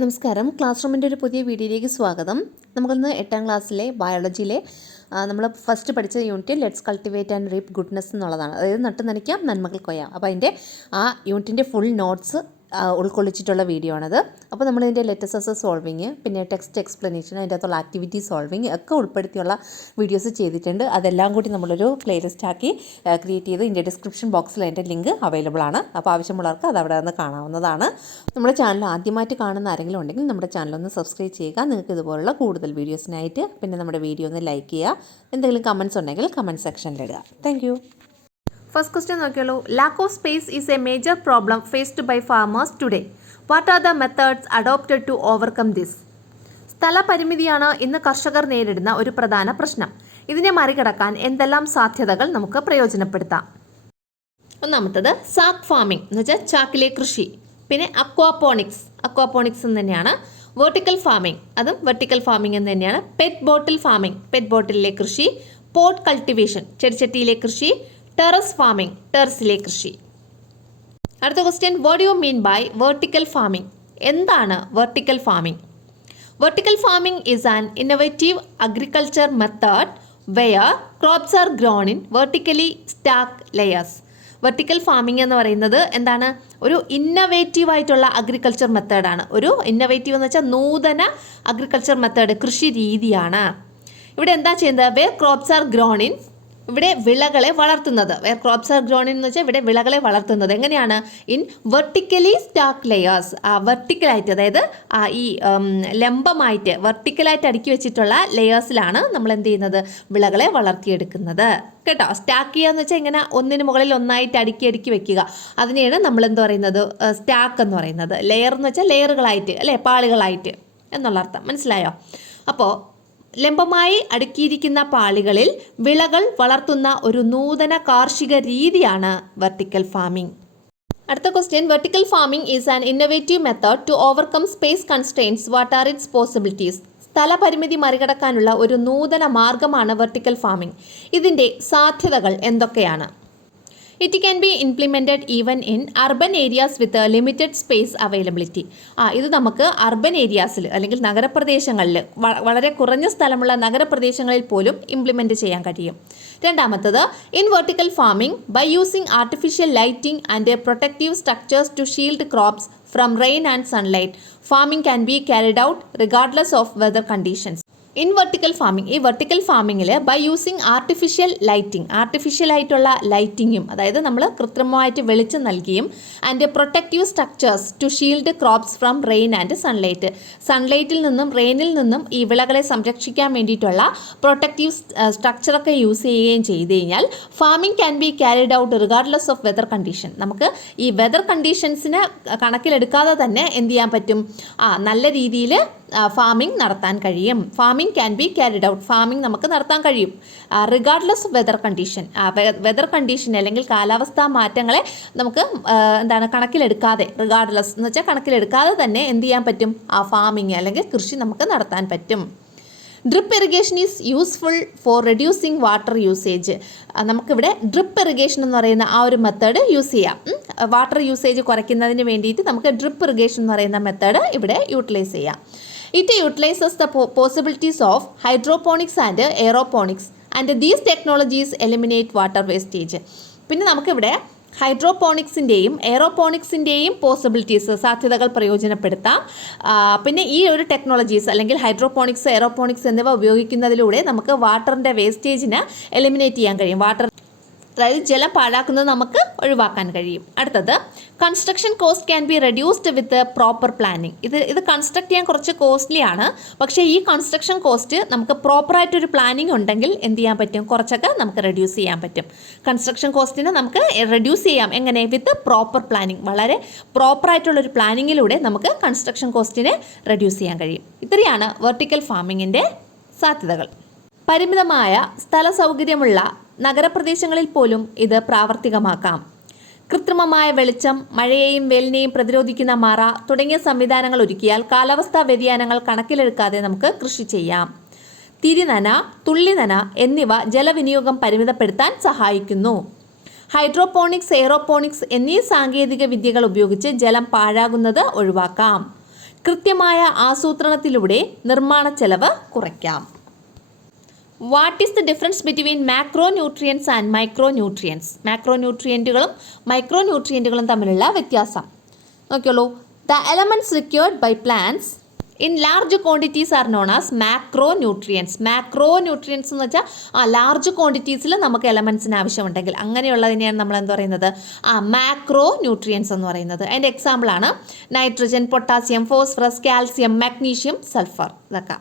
നമസ്കാരം. ക്ലാസ് റൂമിൻ്റെ ഒരു പുതിയ വീഡിയോയിലേക്ക് സ്വാഗതം. നമുക്കിന്ന് 8ാം ക്ലാസ്സിലെ ബയോളജിയിലെ നമ്മൾ ഫസ്റ്റ് പഠിച്ച unit let's cultivate and reap goodness എന്നുള്ളതാണ്. അതായത് നട്ട് നനയ്ക്കാം നന്മകൾ കൊയ്യാം. അപ്പോൾ അതിൻ്റെ ആ യൂണിറ്റിൻ്റെ ഫുൾ നോട്ട്സ് ഉൾക്കൊള്ളിച്ചിട്ടുള്ള വീഡിയോ ആണത്. അപ്പോൾ നമ്മളിതിൻ്റെ ലെറ്റസസ് സോൾവിങ്, പിന്നെ ടെക്സ്റ്റ് എക്സ്പ്ലനേഷൻ, അതിൻ്റെ അകത്തുള്ള ആക്ടിവിറ്റി സോൾവിങ് ഒക്കെ ഉൾപ്പെടുത്തിയുള്ള വീഡിയോസ് ചെയ്തിട്ടുണ്ട്. അതെല്ലാം കൂടി നമ്മളൊരു പ്ലേലിസ്റ്റ് ആക്കി ക്രിയേറ്റ് ചെയ്ത് ഇതിൻ്റെ ഡിസ്ക്രിപ്ഷൻ ബോക്സിൽ അതിൻ്റെ ലിങ്ക് അവൈലബിൾ ആണ്. അപ്പോൾ ആവശ്യമുള്ളവർക്ക് അത് അവിടെ നിന്ന് കാണാവുന്നതാണ്. നമ്മുടെ ചാനൽ ആദ്യമായിട്ട് കാണുന്ന ആരെങ്കിലും ഉണ്ടെങ്കിൽ നമ്മുടെ ചാനലൊന്ന് സബ്സ്ക്രൈബ് ചെയ്യുക. നിങ്ങൾക്ക് ഇതുപോലുള്ള കൂടുതൽ വീഡിയോസിനായിട്ട്. പിന്നെ നമ്മുടെ വീഡിയോ ഒന്ന് ലൈക്ക് ചെയ്യുക. എന്തെങ്കിലും കമൻറ്റ്സ് ഉണ്ടെങ്കിൽ കമൻറ്റ് സെക്ഷനിലിടുക. Thank you. ഫസ്റ്റ് ക്വസ്റ്റ്യൻ നോക്കിയോളൂ. Lack of space is a major problem faced by farmers today. What are the methods adopted to overcome this? സ്ഥലപരിമിതിയാണ് ഇന്ന് കർഷകർ നേരിടുന്ന ഒരു പ്രധാന പ്രശ്നം. ഇതിനെ മറികടക്കാൻ എന്തെല്ലാം സാധ്യതകൾ നമുക്ക് പ്രയോജനപ്പെടുത്താം? ഒന്നാമത്തത് സാക്ക് ഫാമിംഗ് എന്ന് വെച്ചാൽ ചാക്കിലെ കൃഷി. പിന്നെ അക്വാപോണിക്സ് എന്ന് തന്നെയാണ്. വെർട്ടിക്കൽ ഫാമിംഗ്, അതും വെർട്ടിക്കൽ ഫാമിംഗ് എന്ന് തന്നെയാണ്. പെറ്റ് ബോട്ടിൽ ഫാമിംഗ്, പെറ്റ് ബോട്ടിലെ കൃഷി. പോട്ട് കൾട്ടിവേഷൻ, ചെടിച്ചട്ടിയിലെ കൃഷി. ടെറസ് ഫാമിംഗ്, ടെറസിലെ കൃഷി. അടുത്ത question, what you mean by vertical farming? എന്താണ് vertical farming? Vertical farming is an innovative agriculture method where crops are grown in vertically stack layers. Vertical farming എന്ന് പറയുന്നത് എന്താണ്? ഒരു ഇന്നവേറ്റീവ് ആയിട്ടുള്ള അഗ്രികൾച്ചർ മെത്തേഡാണ്. ഒരു ഇന്നവേറ്റീവ് എന്ന് വെച്ചാൽ നൂതന അഗ്രികൾച്ചർ മെത്തേഡ്, കൃഷി രീതിയാണ്. ഇവിടെ എന്താ ചെയ്യുന്നത്? Where crops are grown in, ഇവിടെ വിളകളെ വളർത്തുന്നത്. വേർ ക്രോപ്സ് ആർ ഗ്രോൺ എന്ന് വെച്ചാൽ ഇവിടെ വിളകളെ വളർത്തുന്നത് എങ്ങനെയാണ്? In vertically stack layers. വെർട്ടിക്കലായിട്ട്, അതായത് ഈ ലംബമായിട്ട് വെർട്ടിക്കലായിട്ട് അടുക്കി വെച്ചിട്ടുള്ള ലെയേഴ്സിലാണ് നമ്മൾ എന്ത് ചെയ്യുന്നത്? വിളകളെ വളർത്തിയെടുക്കുന്നത്. കേട്ടോ, സ്റ്റാക്ക് ചെയ്യുക എന്ന് വെച്ചാൽ ഇങ്ങനെ ഒന്നിന് മുകളിൽ ഒന്നായിട്ട് അടുക്കി വെക്കുക. അതിനെയാണ് നമ്മൾ എന്ത് പറയുന്നത്? സ്റ്റാക്ക് എന്ന് പറയുന്നത്. ലെയർ എന്ന് വെച്ചാൽ ലെയറുകളായിട്ട്, അല്ലേ, പാളികളായിട്ട് എന്നുള്ള അർത്ഥം. മനസ്സിലായോ? അപ്പോൾ ലംബമായി അടുക്കിയിരിക്കുന്ന പാളികളിൽ വിളകൾ വളർത്തുന്ന ഒരു നൂതന കാർഷിക രീതിയാണ് വെർട്ടിക്കൽ ഫാമിംഗ്. അടുത്ത question, vertical farming is an innovative method to overcome space constraints. What are its possibilities? സ്ഥലപരിമിതി മറികടക്കാനുള്ള ഒരു നൂതന മാർഗമാണ് വെർട്ടിക്കൽ ഫാമിംഗ്. ഇതിൻ്റെ സാധ്യതകൾ എന്തൊക്കെയാണ്? It can be implemented even in urban areas with a limited space availability. ഇത് നമുക്ക് അർബൻ ഏരിയാസിൽ അല്ലെങ്കിൽ നഗരപ്രദേശങ്ങളിൽ, വളരെ കുറഞ്ഞ സ്ഥലമുള്ള നഗരപ്രദേശങ്ങളിൽ പോലും ഇംപ്ലിമെൻറ്റ് ചെയ്യാൻ കഴിയും. രണ്ടാമത്തത്, in vertical farming by using artificial lighting and protective structures to shield crops from rain and sunlight, farming can be carried out regardless of weather conditions. In vertical farming, ഈ vertical ഫാമിങ്ങിൽ by using artificial ആയിട്ടുള്ള ലൈറ്റിങ്ങും, അതായത് നമ്മൾ കൃത്രിമമായിട്ട് വെളിച്ചം നൽകിയും, and protective structures to shield crops from rain and sunlight, സൺലൈറ്റിൽ നിന്നും റെയിനിൽ നിന്നും ഈ വിളകളെ സംരക്ഷിക്കാൻ വേണ്ടിയിട്ടുള്ള പ്രൊട്ടക്റ്റീവ് സ്ട്രക്ചറൊക്കെ യൂസ് ചെയ്യുകയും ചെയ്ത് കഴിഞ്ഞാൽ farming can be carried out regardless of weather condition. നമുക്ക് ഈ വെതർ കണ്ടീഷൻസിനെ കണക്കിലെടുക്കാതെ തന്നെ എന്ത് ചെയ്യാൻ പറ്റും? നല്ല രീതിയിൽ ഫാമിംഗ് നടത്താൻ കഴിയും. Farming can be carried out, farming നമുക്ക് നടത്താൻ കഴിയും regardless of weather condition. Weather condition അല്ലെങ്കിൽ കാലാവസ്ഥാ മാറ്റങ്ങളെ നമുക്ക് കണക്കിലെടുക്കാതെ, റിഗാർഡ്ലെസ് എന്ന് വെച്ചാൽ കണക്കിലെടുക്കാതെ തന്നെ എന്ത് ചെയ്യാൻ പറ്റും? ഫാമിംഗ് അല്ലെങ്കിൽ കൃഷി നമുക്ക് നടത്താൻ പറ്റും. Drip irrigation is useful for reducing water usage. നമുക്കിവിടെ ഡ്രിപ്പ് ഇറിഗേഷൻ എന്ന് പറയുന്ന ആ ഒരു മെത്തേഡ് യൂസ് ചെയ്യാം. വാട്ടർ യൂസേജ് കുറയ്ക്കുന്നതിന് വേണ്ടിയിട്ട് നമുക്ക് ഡ്രിപ്പ് ഇറിഗേഷൻ എന്ന് പറയുന്ന മെത്തേഡ് ഇവിടെ യൂട്ടിലൈസ് ചെയ്യാം. It utilizes the possibilities of hydroponics and aeroponics, and these technologies eliminate water wastage. പിന്നെ നമുക്കിവിടെ ഹൈഡ്രോപോണിക്സിൻ്റെയും എയറോപോണിക്സിൻ്റെയും സാധ്യതകൾ പ്രയോജനപ്പെടുത്താം. പിന്നെ ഈ ഒരു ടെക്നോളജീസ് അല്ലെങ്കിൽ ഹൈഡ്രോപോണിക്സ്, എയറോപോണിക്സ് എന്നിവ ഉപയോഗിക്കുന്നതിലൂടെ നമുക്ക് വാട്ടറിൻ്റെ വേസ്റ്റേജിനെ എലിമിനേറ്റ് ചെയ്യാൻ കഴിയും. അതായത് ജലം പാഴാക്കുന്നത് നമുക്ക് ഒഴിവാക്കാൻ കഴിയും. അടുത്തത്, construction cost can be reduced with proper planning. ഇത് കൺസ്ട്രക്ട് ചെയ്യാൻ കുറച്ച് കോസ്റ്റ്ലി ആണ്. പക്ഷേ ഈ കൺസ്ട്രക്ഷൻ കോസ്റ്റ് നമുക്ക് പ്രോപ്പറായിട്ടൊരു പ്ലാനിങ് ഉണ്ടെങ്കിൽ എന്ത് ചെയ്യാൻ പറ്റും? കുറച്ചൊക്കെ നമുക്ക് റെഡ്യൂസ് ചെയ്യാൻ പറ്റും. കൺസ്ട്രക്ഷൻ കോസ്റ്റിനെ നമുക്ക് റെഡ്യൂസ് ചെയ്യാം. എങ്ങനെ? With proper planning. വളരെ പ്രോപ്പറായിട്ടുള്ളൊരു പ്ലാനിങ്ങിലൂടെ നമുക്ക് കൺസ്ട്രക്ഷൻ കോസ്റ്റിനെ റെഡ്യൂസ് ചെയ്യാൻ കഴിയും. ഇത്രയാണ് വെർട്ടിക്കൽ ഫാമിങ്ങിൻ്റെ സാധ്യതകൾ. പരിമിതമായ സ്ഥല സൗകര്യമുള്ള നഗരപ്രദേശങ്ങളിൽ പോലും ഇത് പ്രാവർത്തികമാക്കാം. കൃത്രിമമായ വെളിച്ചം, മഴയെയും വെയിലിനെയും പ്രതിരോധിക്കുന്ന മറ തുടങ്ങിയ സംവിധാനങ്ങൾ ഒരുക്കിയാൽ കാലാവസ്ഥാ വ്യതിയാനങ്ങൾ കണക്കിലെടുക്കാതെ നമുക്ക് കൃഷി ചെയ്യാം. തിരിനന, തുള്ളിനന എന്നിവ ജലവിനിയോഗം പരിമിതപ്പെടുത്താൻ സഹായിക്കുന്നു. ഹൈഡ്രോപോണിക്സ്, എയറോപോണിക്സ് എന്നീ സാങ്കേതിക വിദ്യകൾ ഉപയോഗിച്ച് ജലം പാഴാകുന്നത് ഒഴിവാക്കാം. കൃത്യമായ ആസൂത്രണത്തിലൂടെ നിർമ്മാണ ചെലവ് കുറയ്ക്കാം. What is the difference between macro nutrients and micro nutrients? Macro ന്യൂട്രിയൻറ്റുകളും മൈക്രോ ന്യൂട്രിയൻറ്റുകളും തമ്മിലുള്ള വ്യത്യാസം നോക്കിയോളൂ. The elements required by plants in large quantities are known as macro nutrients. Macro nutrients എന്ന് വെച്ചാൽ ലാർജ് ക്വാണ്ടിറ്റീസിൽ നമുക്ക് എലമെൻറ്റ്സിന് ആവശ്യമുണ്ടെങ്കിൽ അങ്ങനെയുള്ളതിനെയാണ് നമ്മൾ എന്ത് പറയുന്നത്? മാക്രോ ന്യൂട്രിയൻസ് എന്ന് പറയുന്നത്. അതിൻ്റെ എക്സാമ്പിളാണ് nitrogen, potassium, phosphorus, calcium, magnesium, sulphur. ഇതൊക്കെ.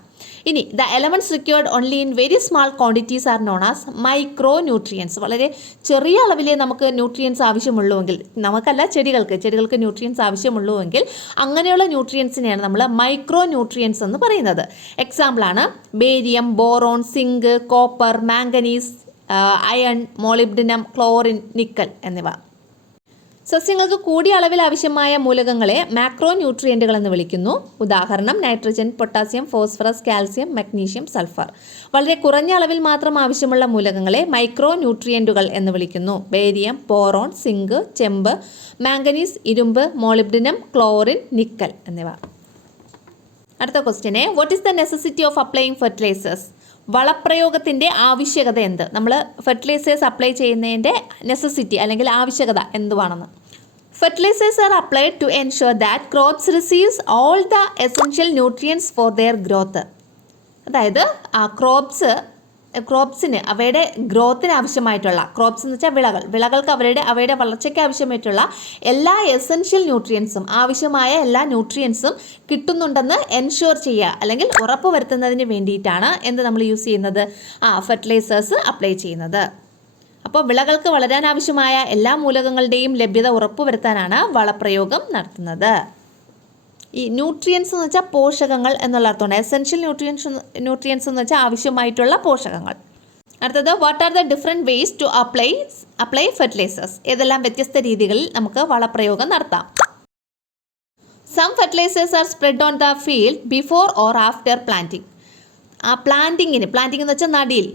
ഇനി the elements required only in very small quantities are known as micro nutrients. വളരെ ചെറിയ അളവിലേ നമുക്ക് ന്യൂട്രിയൻസ് ആവശ്യമുള്ളൂവെങ്കിൽ, നമുക്കല്ല ചെടികൾക്ക് ന്യൂട്രിയൻസ് ആവശ്യമുള്ളൂവെങ്കിൽ അങ്ങനെയുള്ള ന്യൂട്രിയൻസിനെയാണ് നമ്മൾ മൈക്രോ ന്യൂട്രിയൻസ് എന്ന് പറയുന്നത്. എക്സാമ്പിളാണ് barium, boron, zinc, copper, manganese, iron, molybdenum, chlorine, nickel എന്നിവ. സസ്യങ്ങൾക്ക് കൂടിയ അളവിൽ ആവശ്യമായ മൂലകങ്ങളെ മാക്രോ ന്യൂട്രിയൻറ്റുകൾ എന്ന് വിളിക്കുന്നു. ഉദാഹരണം nitrogen, potassium, phosphorus, calcium, magnesium, sulphur. വളരെ കുറഞ്ഞ അളവിൽ മാത്രം ആവശ്യമുള്ള മൂലകങ്ങളെ മൈക്രോ ന്യൂട്രിയൻറ്റുകൾ എന്ന് വിളിക്കുന്നു. ബേരിയം, ബോറോൺ, സിങ്ക്, ചെമ്പ്, മാംഗനീസ്, ഇരുമ്പ്, മോളിബ്ഡിനം, ക്ലോറിൻ, നിക്കൽ എന്നിവ. അടുത്ത ക്വസ്റ്റ്യനെ, what is the necessity of applying fertilizers? വളപ്രയോഗത്തിൻ്റെ ആവശ്യകത എന്ത്? നമ്മൾ ഫെർട്ടിലൈസേഴ്സ് അപ്ലൈ ചെയ്യുന്നതിൻ്റെ നെസസിറ്റി അല്ലെങ്കിൽ ആവശ്യകത എന്തുവാണെന്ന്. Fertilizers are applied to ensure that crops receives all the essential nutrients for their growth. അതായത് ക്രോപ്സിന് അവയുടെ ഗ്രോത്തിന് ആവശ്യമായിട്ടുള്ള, ക്രോപ്സ് എന്ന് വെച്ചാൽ വിളകൾക്ക് അവയുടെ വളർച്ചയ്ക്ക് ആവശ്യമായിട്ടുള്ള എല്ലാ എസെൻഷ്യൽ ന്യൂട്രിയൻസും, ആവശ്യമായ എല്ലാ ന്യൂട്രിയൻസും കിട്ടുന്നുണ്ടെന്ന് എൻഷുർ ചെയ്യുക അല്ലെങ്കിൽ ഉറപ്പ് വരുത്തുന്നതിന് വേണ്ടിയിട്ടാണ് എന്ത് നമ്മൾ യൂസ് ചെയ്യുന്നത്? ഫെർട്ടിലൈസേഴ്സ് അപ്ലൈ ചെയ്യുന്നത്. അപ്പോൾ വിളകൾക്ക് വളരാൻ ആവശ്യമായ എല്ലാ മൂലകങ്ങളുടെയും ലഭ്യത ഉറപ്പുവരുത്താനാണ് വളപ്രയോഗം നടത്തുന്നത്. ഈ ന്യൂട്രിയൻസ് എന്ന് വെച്ചാൽ പോഷകങ്ങൾ എന്നുള്ള അർത്ഥമുണ്ട്. എസെൻഷ്യൽ ന്യൂട്രിയൻസ് എന്ന് വെച്ചാൽ ആവശ്യമായിട്ടുള്ള പോഷകങ്ങൾ. അടുത്തത്, what are the different ways to apply fertilisers? ഏതെല്ലാം വ്യത്യസ്ത രീതികളിൽ നമുക്ക് വളപ്രയോഗം നടത്താം? Some fertilisers are spread on the field before or after planting. Planting എന്ന് വെച്ചാൽ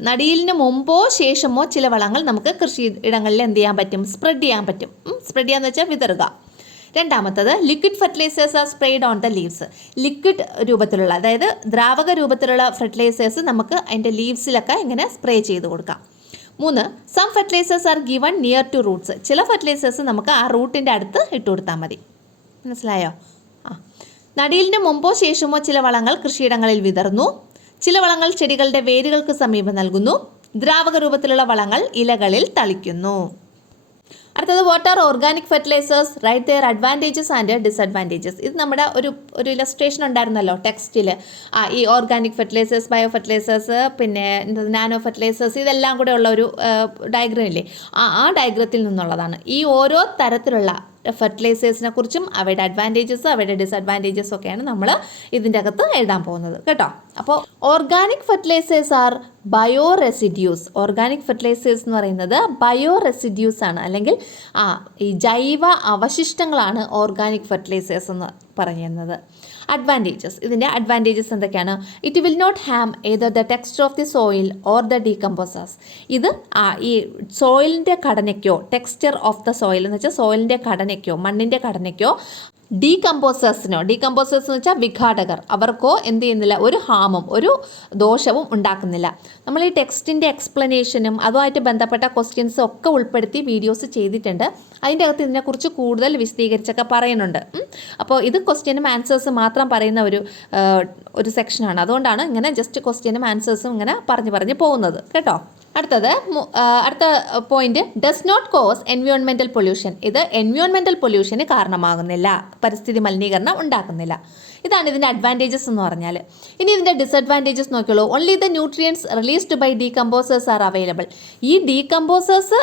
നടിയിലിന് മുമ്പോ ശേഷമോ ചില വളങ്ങൾ നമുക്ക് കൃഷിയിടങ്ങളിൽ എന്ത് ചെയ്യാൻ പറ്റും? സ്പ്രെഡ് ചെയ്യാൻ പറ്റും. സ്പ്രെഡ് ചെയ്യാന്ന് വെച്ചാൽ വിതറുക. രണ്ടാമത്തത്, liquid fertilisers are spread on the leaves. Liquid രൂപത്തിലുള്ള, അതായത് ദ്രാവക രൂപത്തിലുള്ള ഫെർട്ടിലൈസേഴ്സ് നമുക്ക് അതിൻ്റെ ലീവ്സിലൊക്കെ ഇങ്ങനെ സ്പ്രേ ചെയ്ത് കൊടുക്കാം. 3, some fertilisers are given near to roots. ചില ഫെർട്ടിലൈസേഴ്സ് നമുക്ക് ആ റൂട്ടിൻ്റെ അടുത്ത് ഇട്ട് കൊടുത്താൽ മതി. മനസ്സിലായോ? നടിയിലിന് മുമ്പോ ശേഷമോ ചില വളങ്ങൾ കൃഷിയിടങ്ങളിൽ വിതറുന്നു. ചില വളങ്ങൾ ചെടികളുടെ വേരുകൾക്ക് സമീപം നൽകുന്നു. ദ്രാവക രൂപത്തിലുള്ള വളങ്ങൾ ഇലകളിൽ തളിക്കുന്നു. അടുത്തത്, what are organic fertilizers? Write their advantages and disadvantages. ഇത് നമ്മുടെ ഒരു ഇലസ്ട്രേഷൻ ഉണ്ടായിരുന്നല്ലോ ടെക്സ്റ്റിൽ. ഈ ഓർഗാനിക് ഫെർട്ടിലൈസേഴ്സ്, ബയോ ഫെർട്ടിലൈസേഴ്സ്, പിന്നെ നാനോ ഫെർട്ടിലൈസേഴ്സ്, ഇതെല്ലാം കൂടെ ഉള്ള ഒരു ഡയഗ്രം ഇല്ലേ? ആ ഡയഗ്രത്തിൽ നിന്നുള്ളതാണ്. ഈ ഓരോ തരത്തിലുള്ള ഫെർട്ടിലൈസേഴ്സിനെ കുറിച്ചും അവയുടെ അഡ്വാൻറ്റേജസും അവയുടെ ഡിസഡ്വാൻറ്റേജസും ഒക്കെയാണ് നമ്മൾ ഇതിൻ്റെ അകത്ത് എഴുതാൻ പോകുന്നത് കേട്ടോ. അപ്പോൾ organic fertilizers are bio residues. Organic fertilizers എന്ന് പറയുന്നത് ബയോ റെസിഡ്യൂസ് ആണ്, അല്ലെങ്കിൽ ഈ ജൈവ അവശിഷ്ടങ്ങളാണ് ഓർഗാനിക് ഫെർട്ടിലൈസേഴ്സ് എന്ന് പറയുന്നത്. അഡ്വാൻറ്റേജസ്, ഇതിൻ്റെ അഡ്വാൻറ്റേജസ് എന്തൊക്കെയാണ്? It will not harm either the texture of the soil or the decomposers. ഇത് ഈ സോയിലിൻ്റെ ഘടനയ്ക്കോ, ടെക്സ്ചർ ഓഫ് ദ സോയിൽ എന്ന് വെച്ചാൽ സോയിലിൻ്റെ ഘടനയ്ക്കോ മണ്ണിൻ്റെ ഘടനയ്ക്കോ, ഡീകമ്പോസേഴ്സ് എന്ന് വെച്ചാൽ വിഘാടകർ, അവർക്കോ എന്ത് ചെയ്യുന്നില്ല? ഒരു ഹാമും ഒരു ദോഷവും ഉണ്ടാക്കുന്നില്ല. നമ്മൾ ഈ ടെക്സ്റ്റിൻ്റെ എക്സ്പ്ലനേഷനും അതുമായിട്ട് ബന്ധപ്പെട്ട ക്വസ്റ്റ്യൻസും ഒക്കെ ഉൾപ്പെടുത്തി വീഡിയോസ് ചെയ്തിട്ടുണ്ട്. അതിൻ്റെ അകത്ത് ഇതിനെക്കുറിച്ച് കൂടുതൽ വിശദീകരിച്ചൊക്കെ പറയുന്നുണ്ട്. അപ്പോൾ ഇത് ക്വസ്റ്റ്യനും ആൻസേഴ്സും മാത്രം പറയുന്ന ഒരു സെക്ഷനാണ്. അതുകൊണ്ടാണ് ഇങ്ങനെ ജസ്റ്റ് ക്വസ്റ്റ്യനും ആൻസേഴ്സും ഇങ്ങനെ പറഞ്ഞു പോകുന്നത് കേട്ടോ. അടുത്ത point, does not cause environmental pollution. ഇത് എൻവയോൺമെൻറ്റൽ പൊല്യൂഷന് കാരണമാകുന്നില്ല, പരിസ്ഥിതി മലിനീകരണം ഉണ്ടാക്കുന്നില്ല. ഇതാണ് ഇതിൻ്റെ അഡ്വാൻറ്റേജസ് എന്ന് പറഞ്ഞാൽ. ഇനി ഇതിൻ്റെ ഡിസഡ്വാൻറ്റേജസ് നോക്കിയോളൂ. Only the nutrients released by decomposers are available. ഈ ഡീകമ്പോസേഴ്സ്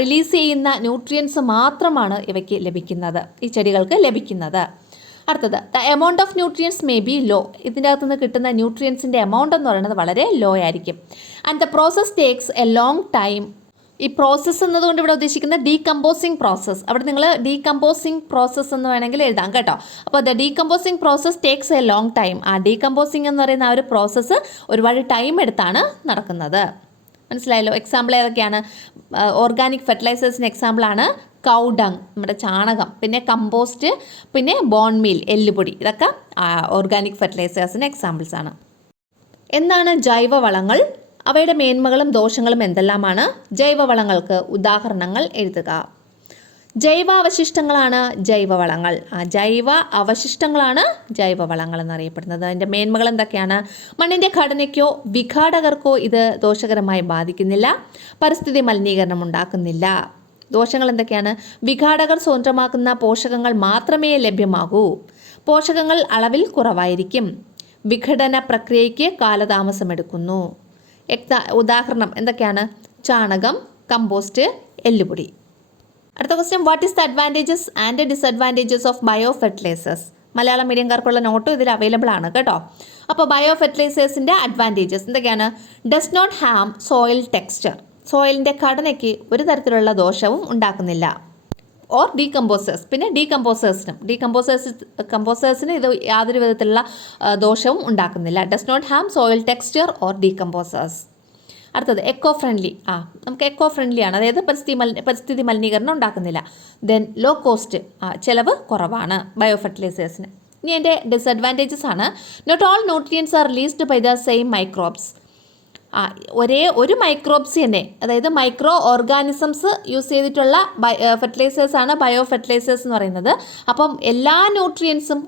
റിലീസ് ചെയ്യുന്ന ന്യൂട്രിയൻസ് മാത്രമാണ് ഇവയ്ക്ക് ലഭിക്കുന്നത്, ഈ ചെടികൾക്ക് ലഭിക്കുന്നത്. അടുത്തത്, the amount of nutrients may be low. ഇതിൻ്റെ അകത്തുനിന്ന് കിട്ടുന്ന ന്യൂട്രിയൻസിൻ്റെ എമൗണ്ട് എന്ന് പറയുന്നത് വളരെ ലോ ആയിരിക്കും. And the process takes A long time. ഈ പ്രോസസ്സ് എന്നതുകൊണ്ട് ഇവിടെ ഉദ്ദേശിക്കുന്ന ഡീകമ്പോസിങ് പ്രോസസ്സ്. അവിടെ നിങ്ങൾ ഡീകമ്പോസിങ് പ്രോസസ്സ് എന്ന് വേണമെങ്കിൽ എഴുതാം കേട്ടോ. അപ്പോൾ the decomposing process takes A long time. ആ ഡീകമ്പോസിങ് എന്ന് പറയുന്ന ആ ഒരു പ്രോസസ്സ് ഒരുപാട് ടൈം എടുത്താണ് നടക്കുന്നത്. മനസ്സിലായല്ലോ? എക്സാമ്പിൾ ഏതൊക്കെയാണ്? ഓർഗാനിക് ഫെർട്ടിലൈസേഴ്സിന് എക്സാമ്പിളാണ് കൗഡങ് നമ്മുടെ ചാണകം, പിന്നെ കമ്പോസ്റ്റ്, പിന്നെ ബോൺ മീൽ എല്ലുപൊടി, ഇതൊക്കെ ഓർഗാനിക് ഫെർട്ടിലൈസേഴ്സിന് എക്സാമ്പിൾസ് ആണ്. എന്താണ് ജൈവവളങ്ങൾ? അവയുടെ മേന്മകളും ദോഷങ്ങളും എന്തെല്ലാമാണ്? ജൈവവളങ്ങൾക്ക് ഉദാഹരണങ്ങൾ എഴുതുക. ജൈവാവശിഷ്ടങ്ങളാണ് ജൈവവളങ്ങൾ. ജൈവ അവശിഷ്ടങ്ങളാണ് ജൈവവളങ്ങൾ എന്നറിയപ്പെടുന്നത്. അതിൻ്റെ മേന്മകൾ എന്തൊക്കെയാണ്? മണ്ണിൻ്റെ ഘടനയ്ക്കോ വിഘാടകർക്കോ ഇത് ദോഷകരമായി ബാധിക്കുന്നില്ല. പരിസ്ഥിതി മലിനീകരണം ഉണ്ടാക്കുന്നില്ല. ദോഷങ്ങൾ എന്തൊക്കെയാണ്? വിഘാടകർ സ്വതന്ത്രമാക്കുന്ന പോഷകങ്ങൾ മാത്രമേ ലഭ്യമാകൂ. പോഷകങ്ങൾ അളവിൽ കുറവായിരിക്കും. വിഘടന പ്രക്രിയയ്ക്ക് കാലതാമസമെടുക്കുന്നു. ഉദാഹരണം എന്തൊക്കെയാണ്? ചാണകം, കമ്പോസ്റ്റ്, എല്ലുപൊടി. അടുത്ത question, what is the advantages and disadvantages of bio fertilizers? Malayalam മീഡിയംകാർക്കുള്ള നോട്ടും ഇതിൽ അവൈലബിൾ ആണ് കേട്ടോ. അപ്പോൾ ബയോ ഫെർട്ടിലൈസേഴ്സിൻ്റെ അഡ്വാൻറ്റേജസ് എന്തൊക്കെയാണ്? Does not harm soil texture. സോയിലിൻ്റെ ഘടനയ്ക്ക് ഒരു തരത്തിലുള്ള ദോഷവും ഉണ്ടാക്കുന്നില്ല. Or decomposers. പിന്നെ കമ്പോസേഴ്സിന് ഇത് യാതൊരു വിധത്തിലുള്ള ദോഷവും ഉണ്ടാക്കുന്നില്ല. Does not harm soil texture or decomposers. അടുത്തത് എക്കോ ഫ്രണ്ട്ലി. നമുക്ക് എക്കോ ഫ്രണ്ട്ലി ആണ്, അതായത് പരിസ്ഥിതി മലിനീകരണം ഉണ്ടാക്കുന്നില്ല. ദെൻ ലോ കോസ്റ്റ്, ചിലവ് കുറവാണ് ബയോ ഫെർട്ടിലൈസേഴ്സിന്. ഇനി എൻ്റെ ഡിസഡ്വാൻറ്റേജസ് ആണ്. Not all nutrients are released by the same microbes. ഒരേ ഒരു മൈക്രോബ്സ് തന്നെ, അതായത് മൈക്രോ ഓർഗാനിസംസ് യൂസ് ചെയ്തിട്ടുള്ള ഫെർട്ടിലൈസേഴ്സാണ് ബയോ ഫെർട്ടിലൈസേഴ്സ് എന്ന് പറയുന്നത്. അപ്പം എല്ലാ ന്യൂട്രിയൻസും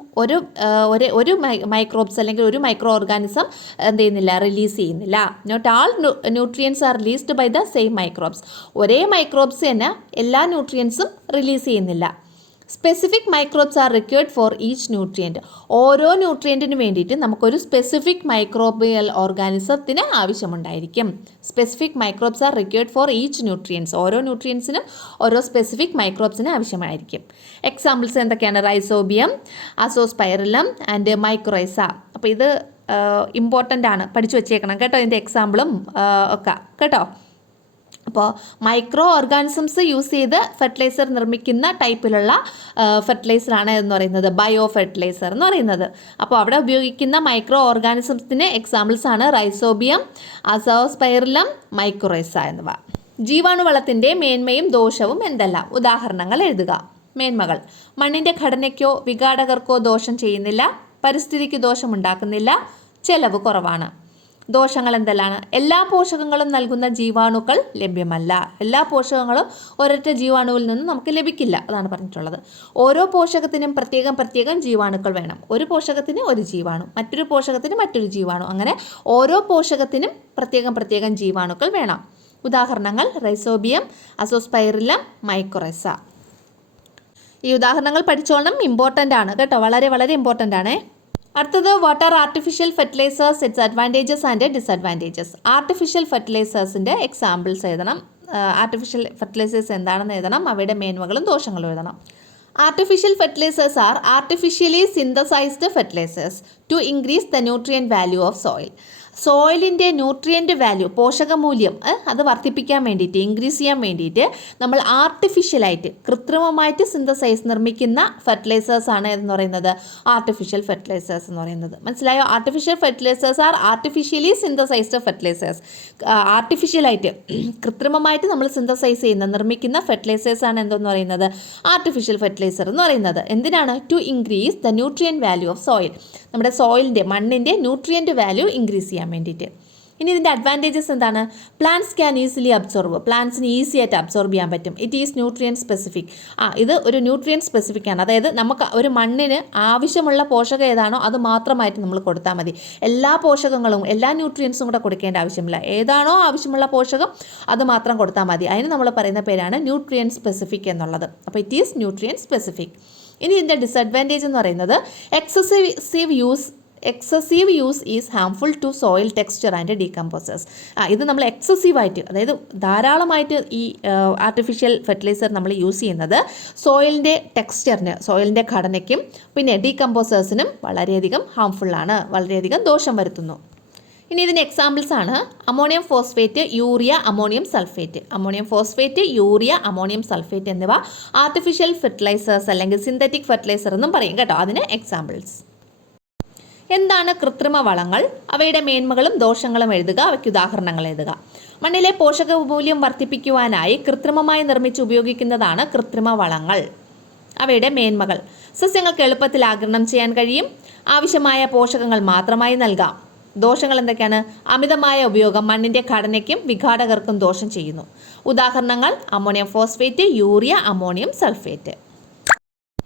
ഒരു മൈക്രോബ്സ് അല്ലെങ്കിൽ ഒരു മൈക്രോ ഓർഗാനിസം എന്ത് ചെയ്യുന്നില്ല? റിലീസ് ചെയ്യുന്നില്ല. Not all nutrients are released by the same microbes. ഒരേ മൈക്രോബ്സ് തന്നെ എല്ലാ ന്യൂട്രിയൻസും റിലീസ് ചെയ്യുന്നില്ല. Specific microbes are required for each nutrient. ഓരോ ന്യൂട്രിയൻറ്റിന് വേണ്ടിയിട്ട് നമുക്കൊരു സ്പെസിഫിക് മൈക്രോബിയൽ ഓർഗാനിസത്തിന് ആവശ്യമുണ്ടായിരിക്കും. Specific microbes are required for each nutrients. ഓരോ ന്യൂട്രിയൻസിനും ഓരോ സ്പെസിഫിക് മൈക്രോബ്സിന് ആവശ്യമായിരിക്കും. എക്സാമ്പിൾസ് എന്തൊക്കെയാണ്? Rhizobium, azospirillum and mycorrhiza. അപ്പോൾ ഇത് ഇമ്പോർട്ടൻ്റ് ആണ്, പഠിച്ചു വെച്ചേക്കണം കേട്ടോ, ഇതിൻ്റെ എക്സാമ്പിളും ഒക്കെ കേട്ടോ. അപ്പോൾ മൈക്രോ ഓർഗാനിസംസ് യൂസ് ചെയ്ത് ഫെർട്ടിലൈസർ നിർമ്മിക്കുന്ന ടൈപ്പിലുള്ള ഫെർട്ടിലൈസറാണ് എന്ന് പറയുന്നത് ബയോ ഫെർട്ടിലൈസർ എന്ന് പറയുന്നത്. അപ്പോൾ അവിടെ ഉപയോഗിക്കുന്ന മൈക്രോ ഓർഗാനിസംസിന് എക്സാമ്പിൾസ് ആണ് റൈസോബിയം, അസോസ്പൈറിലം, മൈക്രോറൈസ എന്നിവ. ജീവാണുവളത്തിൻ്റെ മേന്മയും ദോഷവും എന്തെല്ലാം? ഉദാഹരണങ്ങൾ എഴുതുക. മേന്മകൾ: മണ്ണിൻ്റെ ഘടനയ്ക്കോ വിഘാടകർക്കോ ദോഷം ചെയ്യുന്നില്ല. പരിസ്ഥിതിക്ക് ദോഷമുണ്ടാക്കുന്നില്ല. ചെലവ് കുറവാണ്. ദോഷങ്ങൾ എന്തെല്ലാം? എല്ലാ പോഷകങ്ങളും നൽകുന്ന ജീവാണുക്കൾ ലഭ്യമല്ല. എല്ലാ പോഷകങ്ങളും ഒരൊറ്റ ജീവാണുവിൽ നിന്ന് നമുക്ക് ലഭിക്കില്ല, അതാണ് പറഞ്ഞിട്ടുള്ളത്. ഓരോ പോഷകത്തിനും പ്രത്യേകം ജീവാണുക്കൾ വേണം. ഒരു പോഷകത്തിന് ഒരു ജീവാണു, മറ്റൊരു പോഷകത്തിന് മറ്റൊരു ജീവാണു, അങ്ങനെ ഓരോ പോഷകത്തിനും പ്രത്യേകം ജീവാണുക്കൾ വേണം. ഉദാഹരണങ്ങൾ റൈസോബിയം, അസോസ്പൈറിലം, മൈക്രോറൈസ. ഈ ഉദാഹരണങ്ങൾ പഠിച്ചോളണം, ഇമ്പോർട്ടൻ്റ് ആണ് കേട്ടോ, വളരെ ഇമ്പോർട്ടൻ്റ് ആണേ. അടുത്തത്, what are artificial fertilizers, its advantages and disadvantages. Artificial ഫെർട്ടിലൈസേഴ്സിൻ്റെ എക്സാമ്പിൾസ് എഴുതണം. ആർട്ടിഫിഷ്യൽ ഫെർട്ടിലൈസേഴ്സ് എന്താണെന്ന് എഴുതണം. അവയുടെ മേന്മകളും ദോഷങ്ങളും എഴുതണം. Artificial fertilizers are artificially synthesized fertilizers to increase the nutrient value of soil. സോയിലിൻ്റെ ന്യൂട്രിയൻ്റ് വാല്യൂ, പോഷകമൂല്യം അത് വർദ്ധിപ്പിക്കാൻ വേണ്ടിയിട്ട്, ഇൻക്രീസ് ചെയ്യാൻ വേണ്ടിയിട്ട് നമ്മൾ ആർട്ടിഫിഷ്യലായിട്ട്, കൃത്രിമമായിട്ട് സിന്തസൈസ് നിർമ്മിക്കുന്ന ഫെർട്ടിലൈസേഴ്സാണ് എന്ന് പറയുന്നത് ആർട്ടിഫിഷ്യൽ ഫെർട്ടിലൈസേഴ്സ് എന്ന് പറയുന്നത്. മനസ്സിലായോ? Artificial fertilizers are artificially synthesized fertilizers. ആർട്ടിഫിഷ്യലായിട്ട്, കൃത്രിമമായിട്ട് നമ്മൾ സിന്തസൈസ് ചെയ്യുന്ന, നിർമ്മിക്കുന്ന ഫെർട്ടിലൈസേഴ്സാണ് എന്തെന്ന് പറയുന്നത് ആർട്ടിഫിഷ്യൽ ഫെർട്ടിലൈസർ എന്ന് പറയുന്നത്. എന്തിനാണ്? To increase the nutrient value of soil. നമ്മുടെ സോയിലിൻ്റെ, മണ്ണിൻ്റെ ന്യൂട്രിയൻറ്റ് വാല്യൂ ഇൻക്രീസ് ചെയ്യാൻ വേണ്ടിയിട്ട്. ഇനി ഇതിൻ്റെ അഡ്വാൻറ്റേജസ് എന്താണ്? Plants can easily absorb. പ്ലാന്റ്സിന് ഈസി ആയിട്ട് അബ്സോർബ് ചെയ്യാൻ പറ്റും. It is nutrient specific. ഇത് ഒരു ന്യൂട്രിയൻ സ്പെസിഫിക് ആണ്. അതായത് നമുക്ക് ഒരു മണ്ണിന് ആവശ്യമുള്ള പോഷകം ഏതാണോ അത് മാത്രമായിട്ട് നമ്മൾ കൊടുത്താൽ മതി. എല്ലാ പോഷകങ്ങളും, എല്ലാ ന്യൂട്രിയൻസും കൂടെ കൊടുക്കേണ്ട ആവശ്യമില്ല. ഏതാണോ ആവശ്യമുള്ള പോഷകം അത് മാത്രം കൊടുത്താൽ മതി. അതിന് നമ്മൾ പറയുന്ന പേരാണ് ന്യൂട്രിയൻ സ്പെസിഫിക് എന്നുള്ളത്. അപ്പോൾ ഇറ്റ് ഈസ് ന്യൂട്രിയൻ സ്പെസിഫിക്. ഇനി ഇതിൻ്റെ ഡിസഡ്വാൻറ്റേജ് എന്ന് പറയുന്നത് excessive use is harmful to soil texture and decomposers. ഇത് നമ്മൾ എക്സസീവായിട്ട്, അതായത് ധാരാളമായിട്ട് ഈ ആർട്ടിഫിഷ്യൽ ഫെർട്ടിലൈസർ നമ്മൾ യൂസ് ചെയ്യുന്നത് സോയിലിൻ്റെ ടെക്സ്ചറിന്, സോയിലിൻ്റെ ഘടനയ്ക്കും പിന്നെ ഡീകമ്പോസേഴ്സിനും വളരെയധികം ഹാംഫുള്ളാണ്, വളരെയധികം ദോഷം വരുത്തുന്നു. ഇനി ഇതിന് എക്സാമ്പിൾസ് ആണ് ammonium phosphate, urea, ammonium sulphate. Ammonium phosphate, urea, ammonium sulphate എന്നിവ ആർട്ടിഫിഷ്യൽ ഫെർട്ടിലൈസേഴ്സ് അല്ലെങ്കിൽ സിന്തറ്റിക് ഫെർട്ടിലൈസർ എന്നും പറയും കേട്ടോ. അതിന് എക്സാമ്പിൾസ്. എന്താണ് കൃത്രിമ വളങ്ങൾ? അവയുടെ മേന്മകളും ദോഷങ്ങളും എഴുതുക. അവയ്ക്ക് ഉദാഹരണങ്ങൾ എഴുതുക. മണ്ണിലെ പോഷക മൂല്യം വർദ്ധിപ്പിക്കുവാനായി കൃത്രിമമായി നിർമ്മിച്ച് ഉപയോഗിക്കുന്നതാണ് കൃത്രിമ വളങ്ങൾ. അവയുടെ മേന്മകൾ: സസ്യങ്ങൾക്ക് എളുപ്പത്തിൽ ആഗിരണം ചെയ്യാൻ കഴിയും, ആവശ്യമായ പോഷകങ്ങൾ മാത്രമായി നൽകാം. ദോഷങ്ങൾ എന്തൊക്കെയാണ്? അമിതമായ ഉപയോഗം മണ്ണിന്റെ ഘടനയ്ക്കും വിഘാടകർക്കും ദോഷം ചെയ്യുന്നു. ഉദാഹരണങ്ങൾ ammonium phosphate, urea, ammonium sulphate.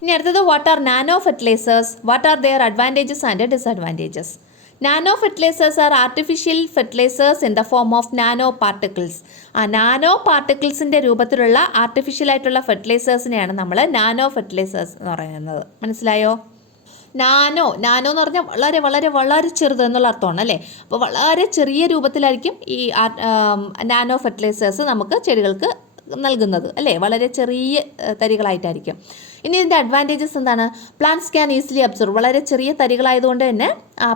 ഇനി അടുത്തത് what are nano fertilisers, what are their advantages and disadvantages. Nano fertilisers are artificial fertilisers in the form of nano particles. Nano പാർട്ടിക്കിൾസിൻ്റെ രൂപത്തിലുള്ള ആർട്ടിഫിഷ്യൽ ആയിട്ടുള്ള ഫെർട്ടിലൈസേഴ്സിനെയാണ് നമ്മൾ നാനോ ഫെർട്ടിലൈസേഴ്സ് എന്ന് പറയുന്നത്. മനസ്സിലായോ? നാനോ എന്ന് പറഞ്ഞാൽ വളരെ വളരെ വളരെ ചെറുത് എന്നുള്ള അർത്ഥമാണ് അല്ലേ. അപ്പോൾ വളരെ ചെറിയ രൂപത്തിലായിരിക്കും ഈ നാനോ ഫെർട്ടിലൈസേഴ്സ് നമുക്ക് ചെടികൾക്ക് നൽകുന്നത് അല്ലേ. വളരെ ചെറിയ തരികളായിട്ടായിരിക്കും. ഇനി ഇതിൻ്റെ അഡ്വാൻറ്റേജസ് എന്താണ്? Plants can easily absorb. വളരെ ചെറിയ തരികളായതുകൊണ്ട് തന്നെ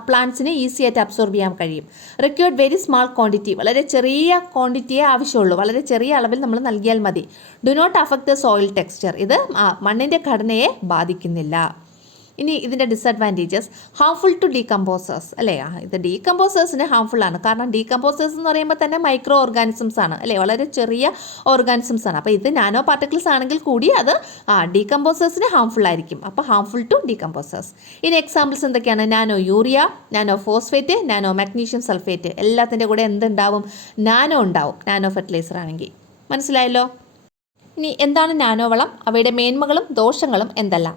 പ്ലാന്റ്സിന് ഈസി ആയിട്ട് അബ്സോർബ് ചെയ്യാൻ കഴിയും. Required very small quantity. വളരെ ചെറിയ ക്വാണ്ടിറ്റിയെ ആവശ്യമുള്ളൂ. വളരെ ചെറിയ അളവിൽ നമ്മൾ നൽകിയാൽ മതി. Do not affect the soil texture. ഇത് മണ്ണിൻ്റെ ഘടനയെ ബാധിക്കുന്നില്ല. ഇനി ഇതിൻ്റെ ഡിസഡ്വാൻറ്റേജസ്: ഹാംഫുൾ ടു ഡീകമ്പോസേഴ്സ് അല്ലേ. ഇത് ഡീകമ്പോസേഴ്സിന് ഹാംഫുൾ ആണ്. കാരണം ഡീകമ്പോസേഴ്സ് എന്ന് പറയുമ്പോൾ തന്നെ മൈക്രോ ഓർഗാനിസംസ് ആണ് അല്ലേ, വളരെ ചെറിയ ഓർഗാനിസംസ് ആണ്. അപ്പോൾ ഇത് നാനോ പാർട്ടിക്കിൾസ് ആണെങ്കിൽ കൂടി അത് ഡീകമ്പോസേഴ്സിന് ഹാംഫുൾ ആയിരിക്കും. അപ്പോൾ ഹാംഫുൾ ടു ഡീകമ്പോസേഴ്സ്. ഇനി എക്സാമ്പിൾസ് എന്തൊക്കെയാണ്? Nano urea, nano phosphate, nano magnesium sulphate. എല്ലാത്തിൻ്റെ കൂടെ എന്തുണ്ടാവും? നാനോ ഉണ്ടാവും, നാനോ ഫെർട്ടിലൈസർ ആണെങ്കിൽ. മനസ്സിലായല്ലോ? ഇനി എന്താണ് നാനോ വളം, അവയുടെ മേന്മകളും ദോഷങ്ങളും എന്തെല്ലാം?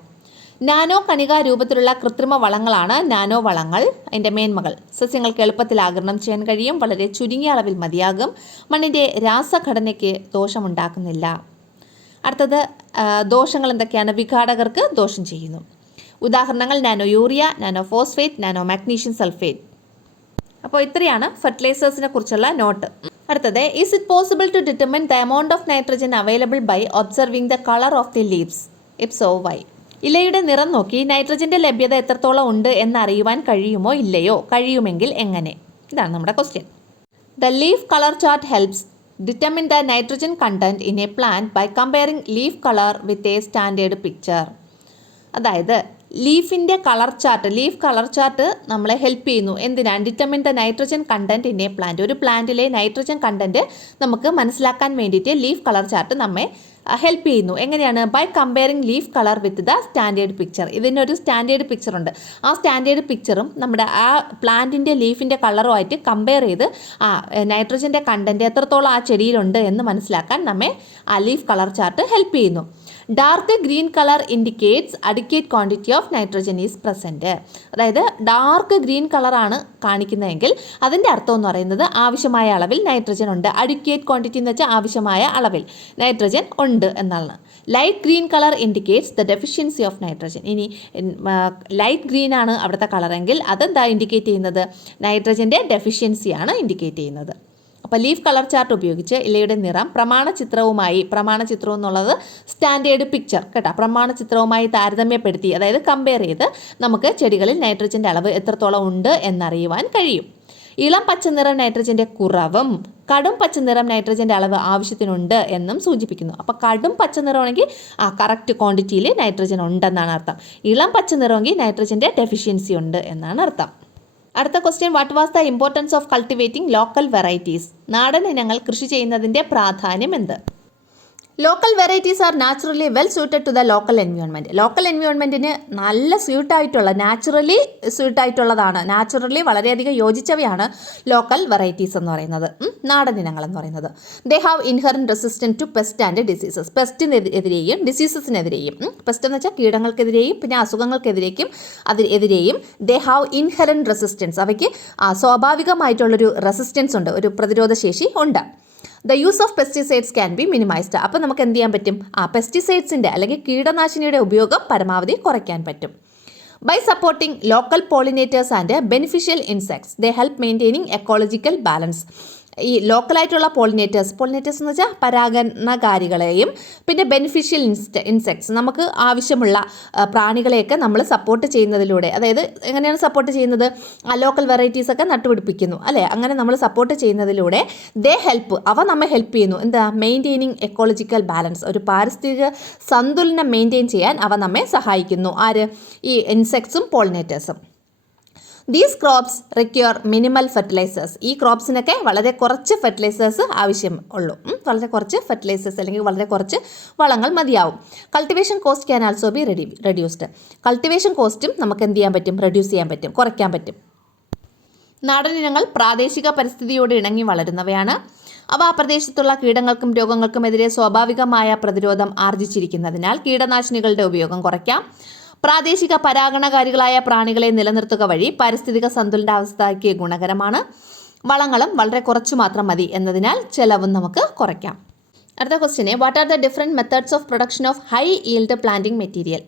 നാനോ കണികാ രൂപത്തിലുള്ള കൃത്രിമ വളങ്ങളാണ് നാനോ വളങ്ങൾ. അതിൻ്റെ മേന്മകൾ: സസ്യങ്ങൾക്ക് എളുപ്പത്തിൽ ആഗിരണം ചെയ്യാൻ കഴിയും, വളരെ ചുരുങ്ങിയ അളവിൽ മതിയാകും, മണ്ണിൻ്റെ രാസഘടനയ്ക്ക് ദോഷമുണ്ടാക്കുന്നില്ല. അടുത്തത് ദോഷങ്ങൾ എന്തൊക്കെയാണ്? വിഘാടകർക്ക് ദോഷം ചെയ്യുന്നു. ഉദാഹരണങ്ങൾ nano urea, nano phosphate, nano magnesium sulphate. അപ്പോൾ ഇത്രയാണ് ഫെർട്ടിലൈസേഴ്സിനെ കുറിച്ചുള്ള നോട്ട്. അടുത്തത് is it possible to determine the amount of nitrogen available by observing the colour of the leaves? If so why? ഇലയുടെ നിറം നോക്കി നൈട്രജൻ്റെ ലഭ്യത എത്രത്തോളം ഉണ്ട് എന്നറിയുവാൻ കഴിയുമോ ഇല്ലയോ? കഴിയുമെങ്കിൽ എങ്ങനെ? ഇതാണ് നമ്മുടെ question. The leaf colour chart helps determine the nitrogen content in a plant by comparing leaf colour with a standard picture. അതായത് ലീഫ് കളർ ചാർട്ട് നമ്മളെ ഹെൽപ്പ് ചെയ്യുന്നു. എന്തിനാണ്? Determine the nitrogen content in a plant. ഒരു പ്ലാന്റിലെ nitrogen content നമുക്ക് മനസ്സിലാക്കാൻ വേണ്ടിയിട്ട് leaf colour chart നമ്മെ ഹെൽപ്പ് ചെയ്യുന്നു. എങ്ങനെയാണ്? By comparing leaf colour with the standard picture. ഇതിനൊരു സ്റ്റാൻഡേർഡ് പിക്ചർ ഉണ്ട്. ആ സ്റ്റാൻഡേർഡ് പിക്ചറും നമ്മുടെ ആ പ്ലാന്റിൻ്റെ ലീഫിൻ്റെ കളറുമായിട്ട് കമ്പയർ ചെയ്ത് നൈട്രജൻ്റെ കണ്ടന്റ് എത്രത്തോളം ആ ചെടിയിലുണ്ട് എന്ന് മനസ്സിലാക്കാൻ നമ്മെ ആ ലീഫ് കളർ ചാർട്ട് ഹെൽപ്പ് ചെയ്യുന്നു. Dark green colour indicates adequate quantity of nitrogen is present. അതായത് ഡാർക്ക് ഗ്രീൻ കളറാണ് കാണിക്കുന്നതെങ്കിൽ അതിൻ്റെ അർത്ഥം എന്ന് പറയുന്നത് ആവശ്യമായ അളവിൽ നൈട്രജൻ ഉണ്ട്. അഡിക്വേറ്റ് ക്വാണ്ടിറ്റി എന്ന് വെച്ചാൽ ആവശ്യമായ അളവിൽ നൈട്രജൻ ഉണ്ട് എന്നാണ്. Light green colour indicates the deficiency of nitrogen. ഇനി ലൈറ്റ് ഗ്രീൻ ആണ് അവിടുത്തെ കളറെങ്കിൽ അതെന്താ ഇൻഡിക്കേറ്റ് ചെയ്യുന്നത്? നൈട്രജൻ്റെ ഡെഫിഷ്യൻസിയാണ് ഇൻഡിക്കേറ്റ് ചെയ്യുന്നത്. അപ്പോൾ ലീഫ് കളർ ചാർട്ട് ഉപയോഗിച്ച് ഇലയുടെ നിറം പ്രമാണചിത്രം എന്നുള്ളത് സ്റ്റാൻഡേർഡ് പിക്ചർ കേട്ടോ, പ്രമാണചിത്രവുമായി താരതമ്യപ്പെടുത്തി, അതായത് കമ്പയർ ചെയ്ത് നമുക്ക് ചെടികളിൽ നൈട്രജൻ്റെ അളവ് എത്രത്തോളം ഉണ്ട് എന്നറിയുവാൻ കഴിയും. ഇളം പച്ചനിറം നൈട്രജൻ്റെ കുറവും കടും പച്ചനിറം നൈട്രജൻ്റെ അളവ് ആവശ്യത്തിനുണ്ട് എന്നും സൂചിപ്പിക്കുന്നു. അപ്പോൾ കടും പച്ചനിറമാണെങ്കിൽ കറക്റ്റ് ക്വാണ്ടിറ്റിയിൽ നൈട്രജൻ ഉണ്ടെന്നാണ് അർത്ഥം. ഇളം പച്ചനിറമെങ്കിൽ നൈട്രജൻ്റെ ഡെഫിഷ്യൻസി ഉണ്ട് എന്നാണ് അർത്ഥം. അടുത്ത question: what was the importance of cultivating local varieties? നാടൻ ഇനങ്ങൾ കൃഷി ചെയ്യുന്നതിൻ്റെ പ്രാധാന്യം എന്ത്? Local varieties are naturally well suited to the local environment. Local എൻവയോൺമെൻറ്റിന് നല്ല നാച്ചുറലി വളരെയധികം യോജിച്ചവയാണ് ലോക്കൽ വെറൈറ്റീസ് എന്ന് പറയുന്നത്, നാടൻ ഇനങ്ങൾ എന്ന് പറയുന്നത്. They have inherent resistant to pest and diseases. പെസ്റ്റിനെതിരെയും ഡിസീസസിനെതിരെയും, പെസ്റ്റ് എന്ന് വെച്ചാൽ കീടങ്ങൾക്കെതിരെയും പിന്നെ അസുഖങ്ങൾക്കെതിരെയും ദേ ഹാവ് ഇൻഹെറൻറ്റ് റെസിസ്റ്റൻസ്. അവയ്ക്ക് സ്വാഭാവികമായിട്ടുള്ളൊരു റെസിസ്റ്റൻസ് ഉണ്ട്, ഒരു പ്രതിരോധ ശേഷി ഉണ്ട്. The use of pesticides can be minimised. അപ്പോൾ നമുക്ക് എന്ത് ചെയ്യാൻ പറ്റും? പെസ്റ്റിസൈഡ്സിൻ്റെ അല്ലെങ്കിൽ കീടനാശിനിയുടെ ഉപയോഗം പരമാവധി കുറയ്ക്കാൻ പറ്റും. By supporting local pollinators and beneficial insects they help maintaining ecological balance. ഈ ലോക്കലായിട്ടുള്ള പോളിനേറ്റേഴ്സ് എന്ന് വെച്ചാൽ പരാഗണകാരികളെയും പിന്നെ ബെനിഫിഷ്യൽ ഇൻസെക്ട്സ് നമുക്ക് ആവശ്യമുള്ള പ്രാണികളെയൊക്കെ നമ്മൾ സപ്പോർട്ട് ചെയ്യുന്നതിലൂടെ, അതായത് എങ്ങനെയാണ് സപ്പോർട്ട് ചെയ്യുന്നത്? ലോക്കൽ വെറൈറ്റീസൊക്കെ നട്ടുപിടിപ്പിക്കുന്നു അല്ലേ, അങ്ങനെ നമ്മൾ സപ്പോർട്ട് ചെയ്യുന്നതിലൂടെ അവ നമ്മെ ഹെൽപ്പ് ചെയ്യുന്നു. എന്താ? മെയിൻറ്റെയിനിങ് എക്കോളജിക്കൽ ബാലൻസ്, ഒരു പാരിസ്ഥിതിക സന്തുലനം മെയിൻറ്റെയിൻ ചെയ്യാൻ അവ നമ്മെ സഹായിക്കുന്നു. ആര്? ഈ ഇൻസെക്ട്സും പോളിനേറ്റേഴ്സും. These crops require minimal fertilisers. ഈ ക്രോപ്സിനൊക്കെ വളരെ കുറച്ച് ഫെർട്ടിലൈസേഴ്സ് ആവശ്യം ഉള്ളൂ. വളരെ കുറച്ച് ഫെർട്ടിലൈസേഴ്സ് അല്ലെങ്കിൽ വളരെ കുറച്ച് വളങ്ങൾ മതിയാവും. Cultivation cost can also be reduced. Cultivation കോസ്റ്റും നമുക്ക് എന്ത് ചെയ്യാൻ പറ്റും? റെഡ്യൂസ് ചെയ്യാൻ പറ്റും, കുറയ്ക്കാൻ പറ്റും. നാടൻ ഇനങ്ങൾ പ്രാദേശിക പരിസ്ഥിതിയോട് ഇണങ്ങി വളരുന്നവയാണ്. അവ ആ പ്രദേശത്തുള്ള കീടങ്ങൾക്കും രോഗങ്ങൾക്കുമെതിരെ സ്വാഭാവികമായ പ്രതിരോധം ആർജിച്ചിരിക്കുന്നതിനാൽ കീടനാശിനികളുടെ ഉപയോഗം കുറയ്ക്കാം. പ്രാദേശിക പരാഗണകാരികളായ പ്രാണികളെ നിലനിർത്തുക വഴി പാരിസ്ഥിതിക സന്തുലിതാവസ്ഥയ്ക്ക് ഗുണകരമാണ്. വളങ്ങളും വളരെ കുറച്ചു മാത്രം മതി എന്നതിനാൽ ചെലവും നമുക്ക് കുറയ്ക്കാം. അടുത്ത ക്വസ്റ്റ്യന്, what are the different methods of production of high yield planting material?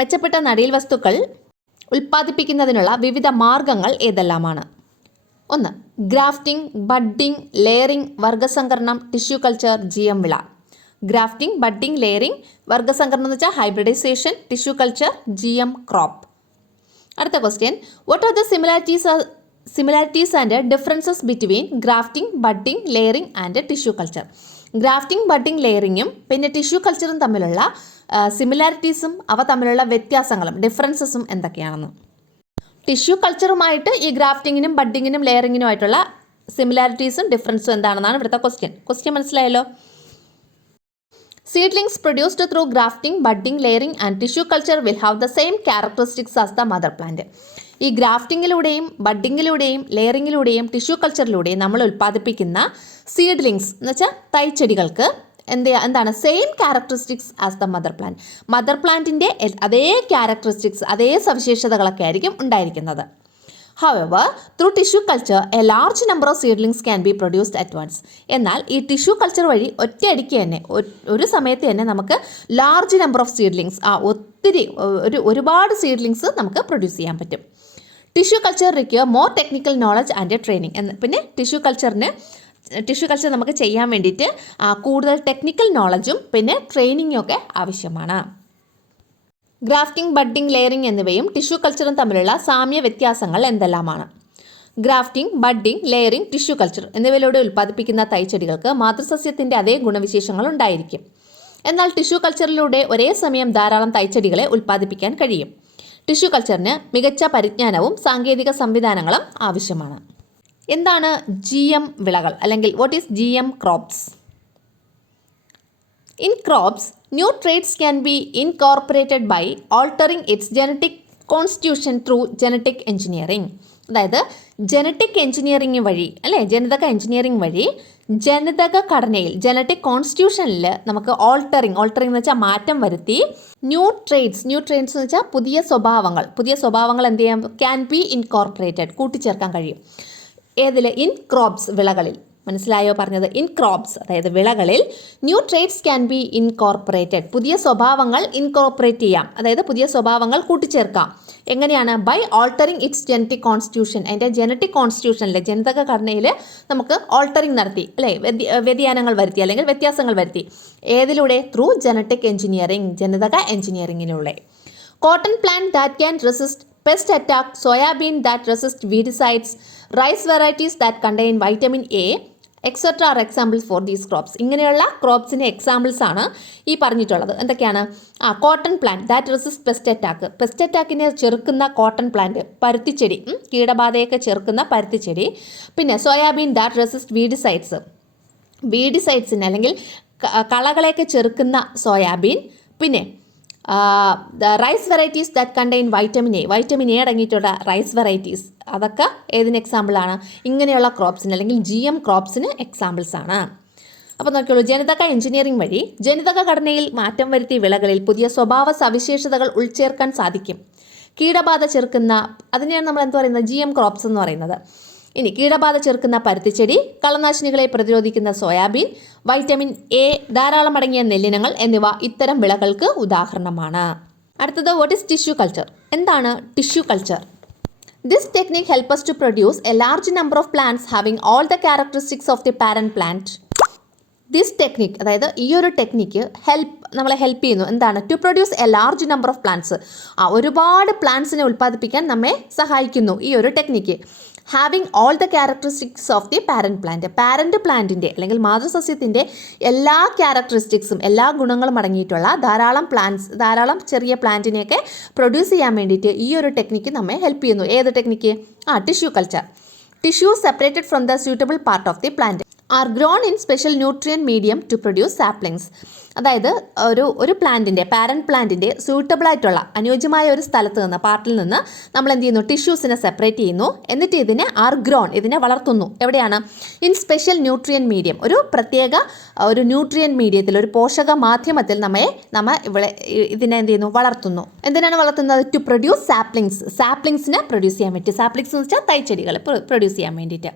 മെച്ചപ്പെട്ട നടീൽ വസ്തുക്കൾ ഉൽപ്പാദിപ്പിക്കുന്നതിനുള്ള വിവിധ മാർഗങ്ങൾ ഏതെല്ലാമാണ്? 1. ഗ്രാഫ്റ്റിംഗ്, ബഡ്ഡിംഗ്, ലെയറിംഗ്, വർഗ്ഗസങ്കരണം, ടിഷ്യൂ കൾച്ചർ, GM വിള. ഗ്രാഫ്റ്റിംഗ്, ബഡ്ഡിംഗ്, ലെയറിംഗ്, വർഗ്ഗസങ്കരണം എന്ന് വെച്ചാൽ hybridisation, tissue culture, GM crop. അടുത്ത question, what are the similarities and differences between grafting, budding, layering and tissue culture? Grafting, budding, ലെയറിങ്ങും പിന്നെ ടിഷ്യൂ കൾച്ചറും തമ്മിലുള്ള സിമിലാരിറ്റീസും അവ തമ്മിലുള്ള വ്യത്യാസങ്ങളും ഡിഫറൻസസും എന്തൊക്കെയാണെന്ന്. ടിഷ്യൂ കൾച്ചറുമായിട്ട് ഈ ഗ്രാഫ്റ്റിങ്ങിനും ബഡ്ഡിങ്ങിനും ലെയറിങ്ങിനുമായിട്ടുള്ള സിമിലാരിറ്റീസും ഡിഫറൻസും എന്താണെന്നാണ് ഇവിടുത്തെ ക്വസ്റ്റ്യൻ മനസ്സിലായല്ലോ. Seedlings produced through grafting, budding, layering and tissue culture will have the same characteristics as the mother plant. ഈ ഗ്രാഫ്റ്റിങ്ങിലൂടെയും ബഡ്ഡിങ്ങിലൂടെയും ലെയറിങ്ങിലൂടെയും ടിഷ്യൂ കൾച്ചറിലൂടെയും നമ്മൾ ഉൽപ്പാദിപ്പിക്കുന്ന സീഡ്ലിങ്സ് എന്ന് വെച്ചാൽ തൈച്ചെടികൾക്ക് എന്താണ് same characteristics as the mother plant. Mother പ്ലാന്റിൻ്റെ അതേ ക്യാരക്ടറിസ്റ്റിക്സ്, അതേ സവിശേഷതകളൊക്കെ ആയിരിക്കും ഉണ്ടായിരിക്കുന്നത്. However, through tissue culture, a large number of seedlings can be produced at once. എന്നാൽ ഈ ടിഷ്യൂ കൾച്ചർ വഴി ഒറ്റയടിക്ക് തന്നെ ഒരു സമയത്ത് തന്നെ നമുക്ക് ലാർജ് നമ്പർ ഓഫ് സീഡ്ലിങ്സ്, ഒരുപാട് സീഡ്ലിങ്സ് നമുക്ക് പ്രൊഡ്യൂസ് ചെയ്യാൻ പറ്റും. Tissue culture require more technical knowledge and training. പിന്നെ ടിഷ്യൂ കൾച്ചർ നമുക്ക് ചെയ്യാൻ വേണ്ടിയിട്ട് കൂടുതൽ ടെക്നിക്കൽ നോളജും പിന്നെ ട്രെയിനിങ്ങും ഒക്കെ ആവശ്യമാണ്. ഗ്രാഫ്റ്റിംഗ്, ബഡ്ഡിംഗ്, ലെയറിംഗ് എന്നിവയും ടിഷ്യൂ കൾച്ചറും തമ്മിലുള്ള സാമ്യ വ്യത്യാസങ്ങൾ എന്തെല്ലാമാണ്? Grafting, budding, layering, tissue culture എന്നിവയിലൂടെ ഉൽപ്പാദിപ്പിക്കുന്ന തൈച്ചെടികൾക്ക് മാതൃസസ്യത്തിൻ്റെ അതേ ഗുണവിശേഷങ്ങൾ ഉണ്ടായിരിക്കും. എന്നാൽ ടിഷ്യൂ കൾച്ചറിലൂടെ ഒരേ സമയം ധാരാളം തൈച്ചെടികളെ ഉൽപ്പാദിപ്പിക്കാൻ കഴിയും. ടിഷ്യൂ കൾച്ചറിന് മികച്ച പരിജ്ഞാനവും സാങ്കേതിക സംവിധാനങ്ങളും ആവശ്യമാണ്. എന്താണ് GM വിളകൾ അല്ലെങ്കിൽ what is GM crops? In crops, new traits can be incorporated by altering its genetic constitution through genetic engineering. അതായത് ജനറ്റിക് എഞ്ചിനീയറിംഗ് വഴി ജനിതക എഞ്ചിനീയറിംഗ് വഴി ജനിതക ഘടനയിൽ ജനറ്റിക് കോൺസ്റ്റിറ്റ്യൂഷനിൽ നമുക്ക് ഓൾട്ടറിങ് എന്ന് വെച്ചാൽ മാറ്റം വരുത്തി ന്യൂ ട്രേറ്റ്സ് എന്ന് വെച്ചാൽ പുതിയ സ്വഭാവങ്ങൾ എന്ത് ചെയ്യാം? ക്യാൻ ബി ഇൻകോർപ്പറേറ്റഡ്, കൂട്ടിച്ചേർക്കാൻ കഴിയും. ഏതിൽ? ഇൻ ക്രോപ്സ്, വിളകളിൽ. മനസ്സിലായോ പറഞ്ഞത്? ഇൻ ക്രോപ്സ് അതായത് വിളകളിൽ new traits can be incorporated, പുതിയ സ്വഭാവങ്ങൾ ഇൻകോർപ്പറേറ്റ് ചെയ്യാം, അതായത് പുതിയ സ്വഭാവങ്ങൾ കൂട്ടിച്ചേർക്കാം. എങ്ങനെയാണ്? By altering its genetic constitution, അതിൻ്റെ ജനറ്റിക് കോൺസ്റ്റിറ്റ്യൂഷനിൽ ജനിതക ഘടനയിൽ നമുക്ക് ഓൾട്ടറിങ് നടത്തി വ്യതിയാനങ്ങൾ വരുത്തി അല്ലെങ്കിൽ വ്യത്യാസങ്ങൾ വരുത്തി. ഏതിലൂടെ? ത്രൂ ജനറ്റിക് എഞ്ചിനീയറിംഗ്, ജനിതക എഞ്ചിനീയറിംഗിലൂടെ. Cotton plant that can resist pest attack, soyabean that resist weedicides, rice varieties that contain vitamin A, etcetera are examples for these crops. ഇങ്ങനെയുള്ള ക്രോപ്സിൻ്റെ എക്സാമ്പിൾസ് ആണ് ഈ പറഞ്ഞിട്ടുള്ളത്. എന്തൊക്കെയാണ്? Cotton plant that resist pest അറ്റാക്കിനെ ചെറുക്കുന്ന കോട്ടൺ പ്ലാന്റ്, പരുത്തിച്ചെടി, കീടബാധയൊക്കെ ചെറുക്കുന്ന പരുത്തിച്ചെടി. പിന്നെ സോയാബീൻ ദാറ്റ് റെസിസ്റ്റ് വീഡിസൈഡ്സിന് അല്ലെങ്കിൽ കളകളെയൊക്കെ ചെറുക്കുന്ന സോയാബീൻ. പിന്നെ rice varieties that contain vitamin A അടങ്ങിയിട്ടുള്ള റൈസ് വെറൈറ്റീസ്, അതൊക്കെ ഏതിന് എക്സാമ്പിളാണ്? ഇങ്ങനെയുള്ള ക്രോപ്സിന് അല്ലെങ്കിൽ GM ക്രോപ്സിന് എക്സാമ്പിൾസ് ആണ്. അപ്പോൾ നോക്കിയോളൂ, ജനിതക എഞ്ചിനീയറിംഗ് വഴി ജനിതക ഘടനയിൽ മാറ്റം വരുത്തിയ വിളകളിൽ പുതിയ സ്വഭാവ സവിശേഷതകൾ ഉൾച്ചേർക്കാൻ സാധിക്കും. കീടബാധ ചെറുക്കുന്ന അതിനെയാണ് നമ്മൾ എന്ത് പറയുന്നത്? GM ക്രോപ്സ് എന്ന് പറയുന്നത്. ഇനി കീടബാധ ചെറുക്കുന്ന പരുത്തിച്ചെടി, കളനാശിനികളെ പ്രതിരോധിക്കുന്ന സോയാബീൻ, വൈറ്റമിൻ A ധാരാളം അടങ്ങിയ നെല്ലിനങ്ങൾ എന്നിവ ഇത്തരം വിളകൾക്ക് ഉദാഹരണമാണ്. അടുത്തത് വാട്ട് ഈസ് ടിഷ്യൂ കൾച്ചർ? എന്താണ് tissue culture? This technique help us to produce a large number of plants having all the characteristics of the parent plant. This technique അതായത് ഈ ഒരു ടെക്നിക്ക് നമ്മളെ ഹെൽപ്പ് ചെയ്യുന്നു. എന്താണ്? To produce a large number of plants, ഒരുപാട് പ്ലാന്റ്സിനെ ഉൽപ്പാദിപ്പിക്കാൻ നമ്മെ സഹായിക്കുന്നു ഈ ഒരു technique. Having all the characteristics of the parent plant. Parent പ്ലാന്റിൻ്റെ അല്ലെങ്കിൽ മാതൃസസ്യത്തിൻ്റെ എല്ലാ ക്യാരക്ടറിസ്റ്റിക്സും എല്ലാ ഗുണങ്ങളും അടങ്ങിയിട്ടുള്ള ധാരാളം ചെറിയ പ്ലാന്റിനെയൊക്കെ പ്രൊഡ്യൂസ് ചെയ്യാൻ വേണ്ടിയിട്ട് ഈ ഒരു ടെക്നിക്ക് നമ്മെ ഹെൽപ്പ് ചെയ്യുന്നു. ഏത് technique? Tissue culture. Tissue separated from the suitable part of the plant are grown in special nutrient medium to produce saplings. അതായത് ഒരു പ്ലാന്റിൻ്റെ പാരൻറ്റ് പ്ലാന്റിൻ്റെ സ്യൂട്ടബിളായിട്ടുള്ള അനുയോജ്യമായ ഒരു സ്ഥലത്ത് നിന്ന് പാർട്ടിൽ നിന്ന് നമ്മൾ എന്ത് ചെയ്യുന്നു? ടിഷ്യൂസിനെ സെപ്പറേറ്റ് ചെയ്യുന്നു. എന്നിട്ട് ഇതിനെ ഇതിനെ വളർത്തുന്നു. എവിടെയാണ്? In special nutrient medium. ഒരു പ്രത്യേക ഒരു ന്യൂട്രിയൻ മീഡിയത്തിൽ, ഒരു പോഷക മാധ്യമത്തിൽ നമ്മൾ ഇതിനെ എന്ത് ചെയ്യുന്നു? വളർത്തുന്നു. എന്തിനാണ് വളർത്തുന്നത്? ടു പ്രൊഡ്യൂസ് സാപ്ലിങ്സിനെ പ്രൊഡ്യൂസ് ചെയ്യാൻ വേണ്ടി. സാപ്ലിങ്സ് എന്ന് വെച്ചാൽ തൈച്ചെടികൾ പ്രൊഡ്യൂസ് ചെയ്യാൻ വേണ്ടിയിട്ട്.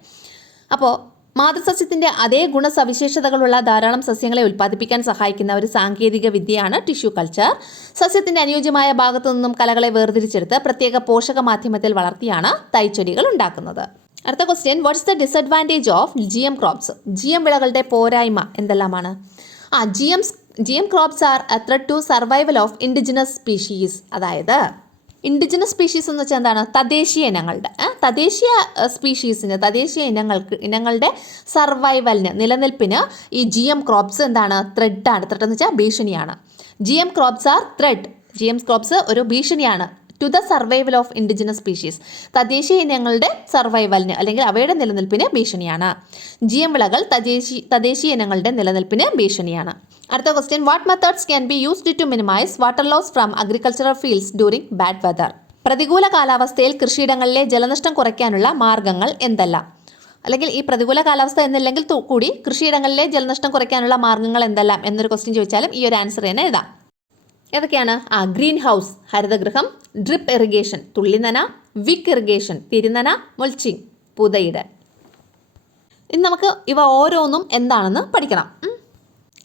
അപ്പോൾ മാതൃസസ്യത്തിൻ്റെ അതേ ഗുണസവിശേഷതകളുള്ള ധാരാളം സസ്യങ്ങളെ ഉൽപ്പാദിപ്പിക്കാൻ സഹായിക്കുന്ന ഒരു സാങ്കേതിക വിദ്യയാണ് ടിഷ്യൂ കൾച്ചർ. സസ്യത്തിൻ്റെ അനുയോജ്യമായ ഭാഗത്തു നിന്നും കലകളെ വേർതിരിച്ചെടുത്ത് പ്രത്യേക പോഷക മാധ്യമത്തിൽ വളർത്തിയാണ് തൈച്ചെടികൾ ഉണ്ടാക്കുന്നത്. അടുത്ത question, what's the disadvantage of GM crops? GM വിളകളുടെ പോരായ്മ എന്തെല്ലാമാണ്? GM crops are a threat to survival of indigenous species. അതായത് ഇൻഡിജിനസ് സ്പീഷീസ് എന്ന് വെച്ചാൽ എന്താണ്? തദ്ദേശീയ ഇനങ്ങളുടെ സർവൈവലിന്, നിലനിൽപ്പിന് ഈ GM ക്രോപ്സ് എന്താണ്? ത്രെഡാണ്. ത്രെഡ് എന്ന് വെച്ചാൽ ഭീഷണിയാണ്. GM crops are threat. GM crops ഒരു ഭീഷണിയാണ് to the survival of indigenous species. തദ്ദേശീയ ഇനങ്ങളുടെ സർവൈവലിന് അല്ലെങ്കിൽ അവയുടെ നിലനിൽപ്പിന് ഭീഷണിയാണ്. GM വിളകൾ തദ്ദേശീയ ഇനങ്ങളുടെ നിലനിൽപ്പിന് ഭീഷണിയാണ്. അടുത്ത question, what methods can be used to minimize water loss from agricultural fields during bad weather? പ്രതികൂല കാലാവസ്ഥയിൽ കൃഷിയിടങ്ങളിലെ ജലനഷ്ടം കുറയ്ക്കാനുള്ള മാർഗ്ഗങ്ങൾ എന്തെല്ലാം? അല്ലെങ്കിൽ ഈ പ്രതികൂല കാലാവസ്ഥ എന്നില്ലെങ്കിൽ കൂടി കൃഷിയിടങ്ങളിലെ ജലനഷ്ടം കുറയ്ക്കാനുള്ള മാർഗ്ഗങ്ങൾ എന്തെല്ലാം എന്നൊരു ക്വസ്റ്റ്യൻ ചോദിച്ചാലും ഈ ഒരു ആൻസർ തന്നെ എഴുതാം. ഏതൊക്കെയാണ്? ഗ്രീൻ ഹൗസ് ഹരിതഗൃഹം, ഡ്രിപ്പ് ഇറിഗേഷൻ തുള്ളിനന, വിക്ക് ഇറിഗേഷൻ തിരിനന, മുൾച്ചിങ് പുതയിടൽ. ഇനി നമുക്ക് ഇവ ഓരോന്നും എന്താണെന്ന് പഠിക്കണം.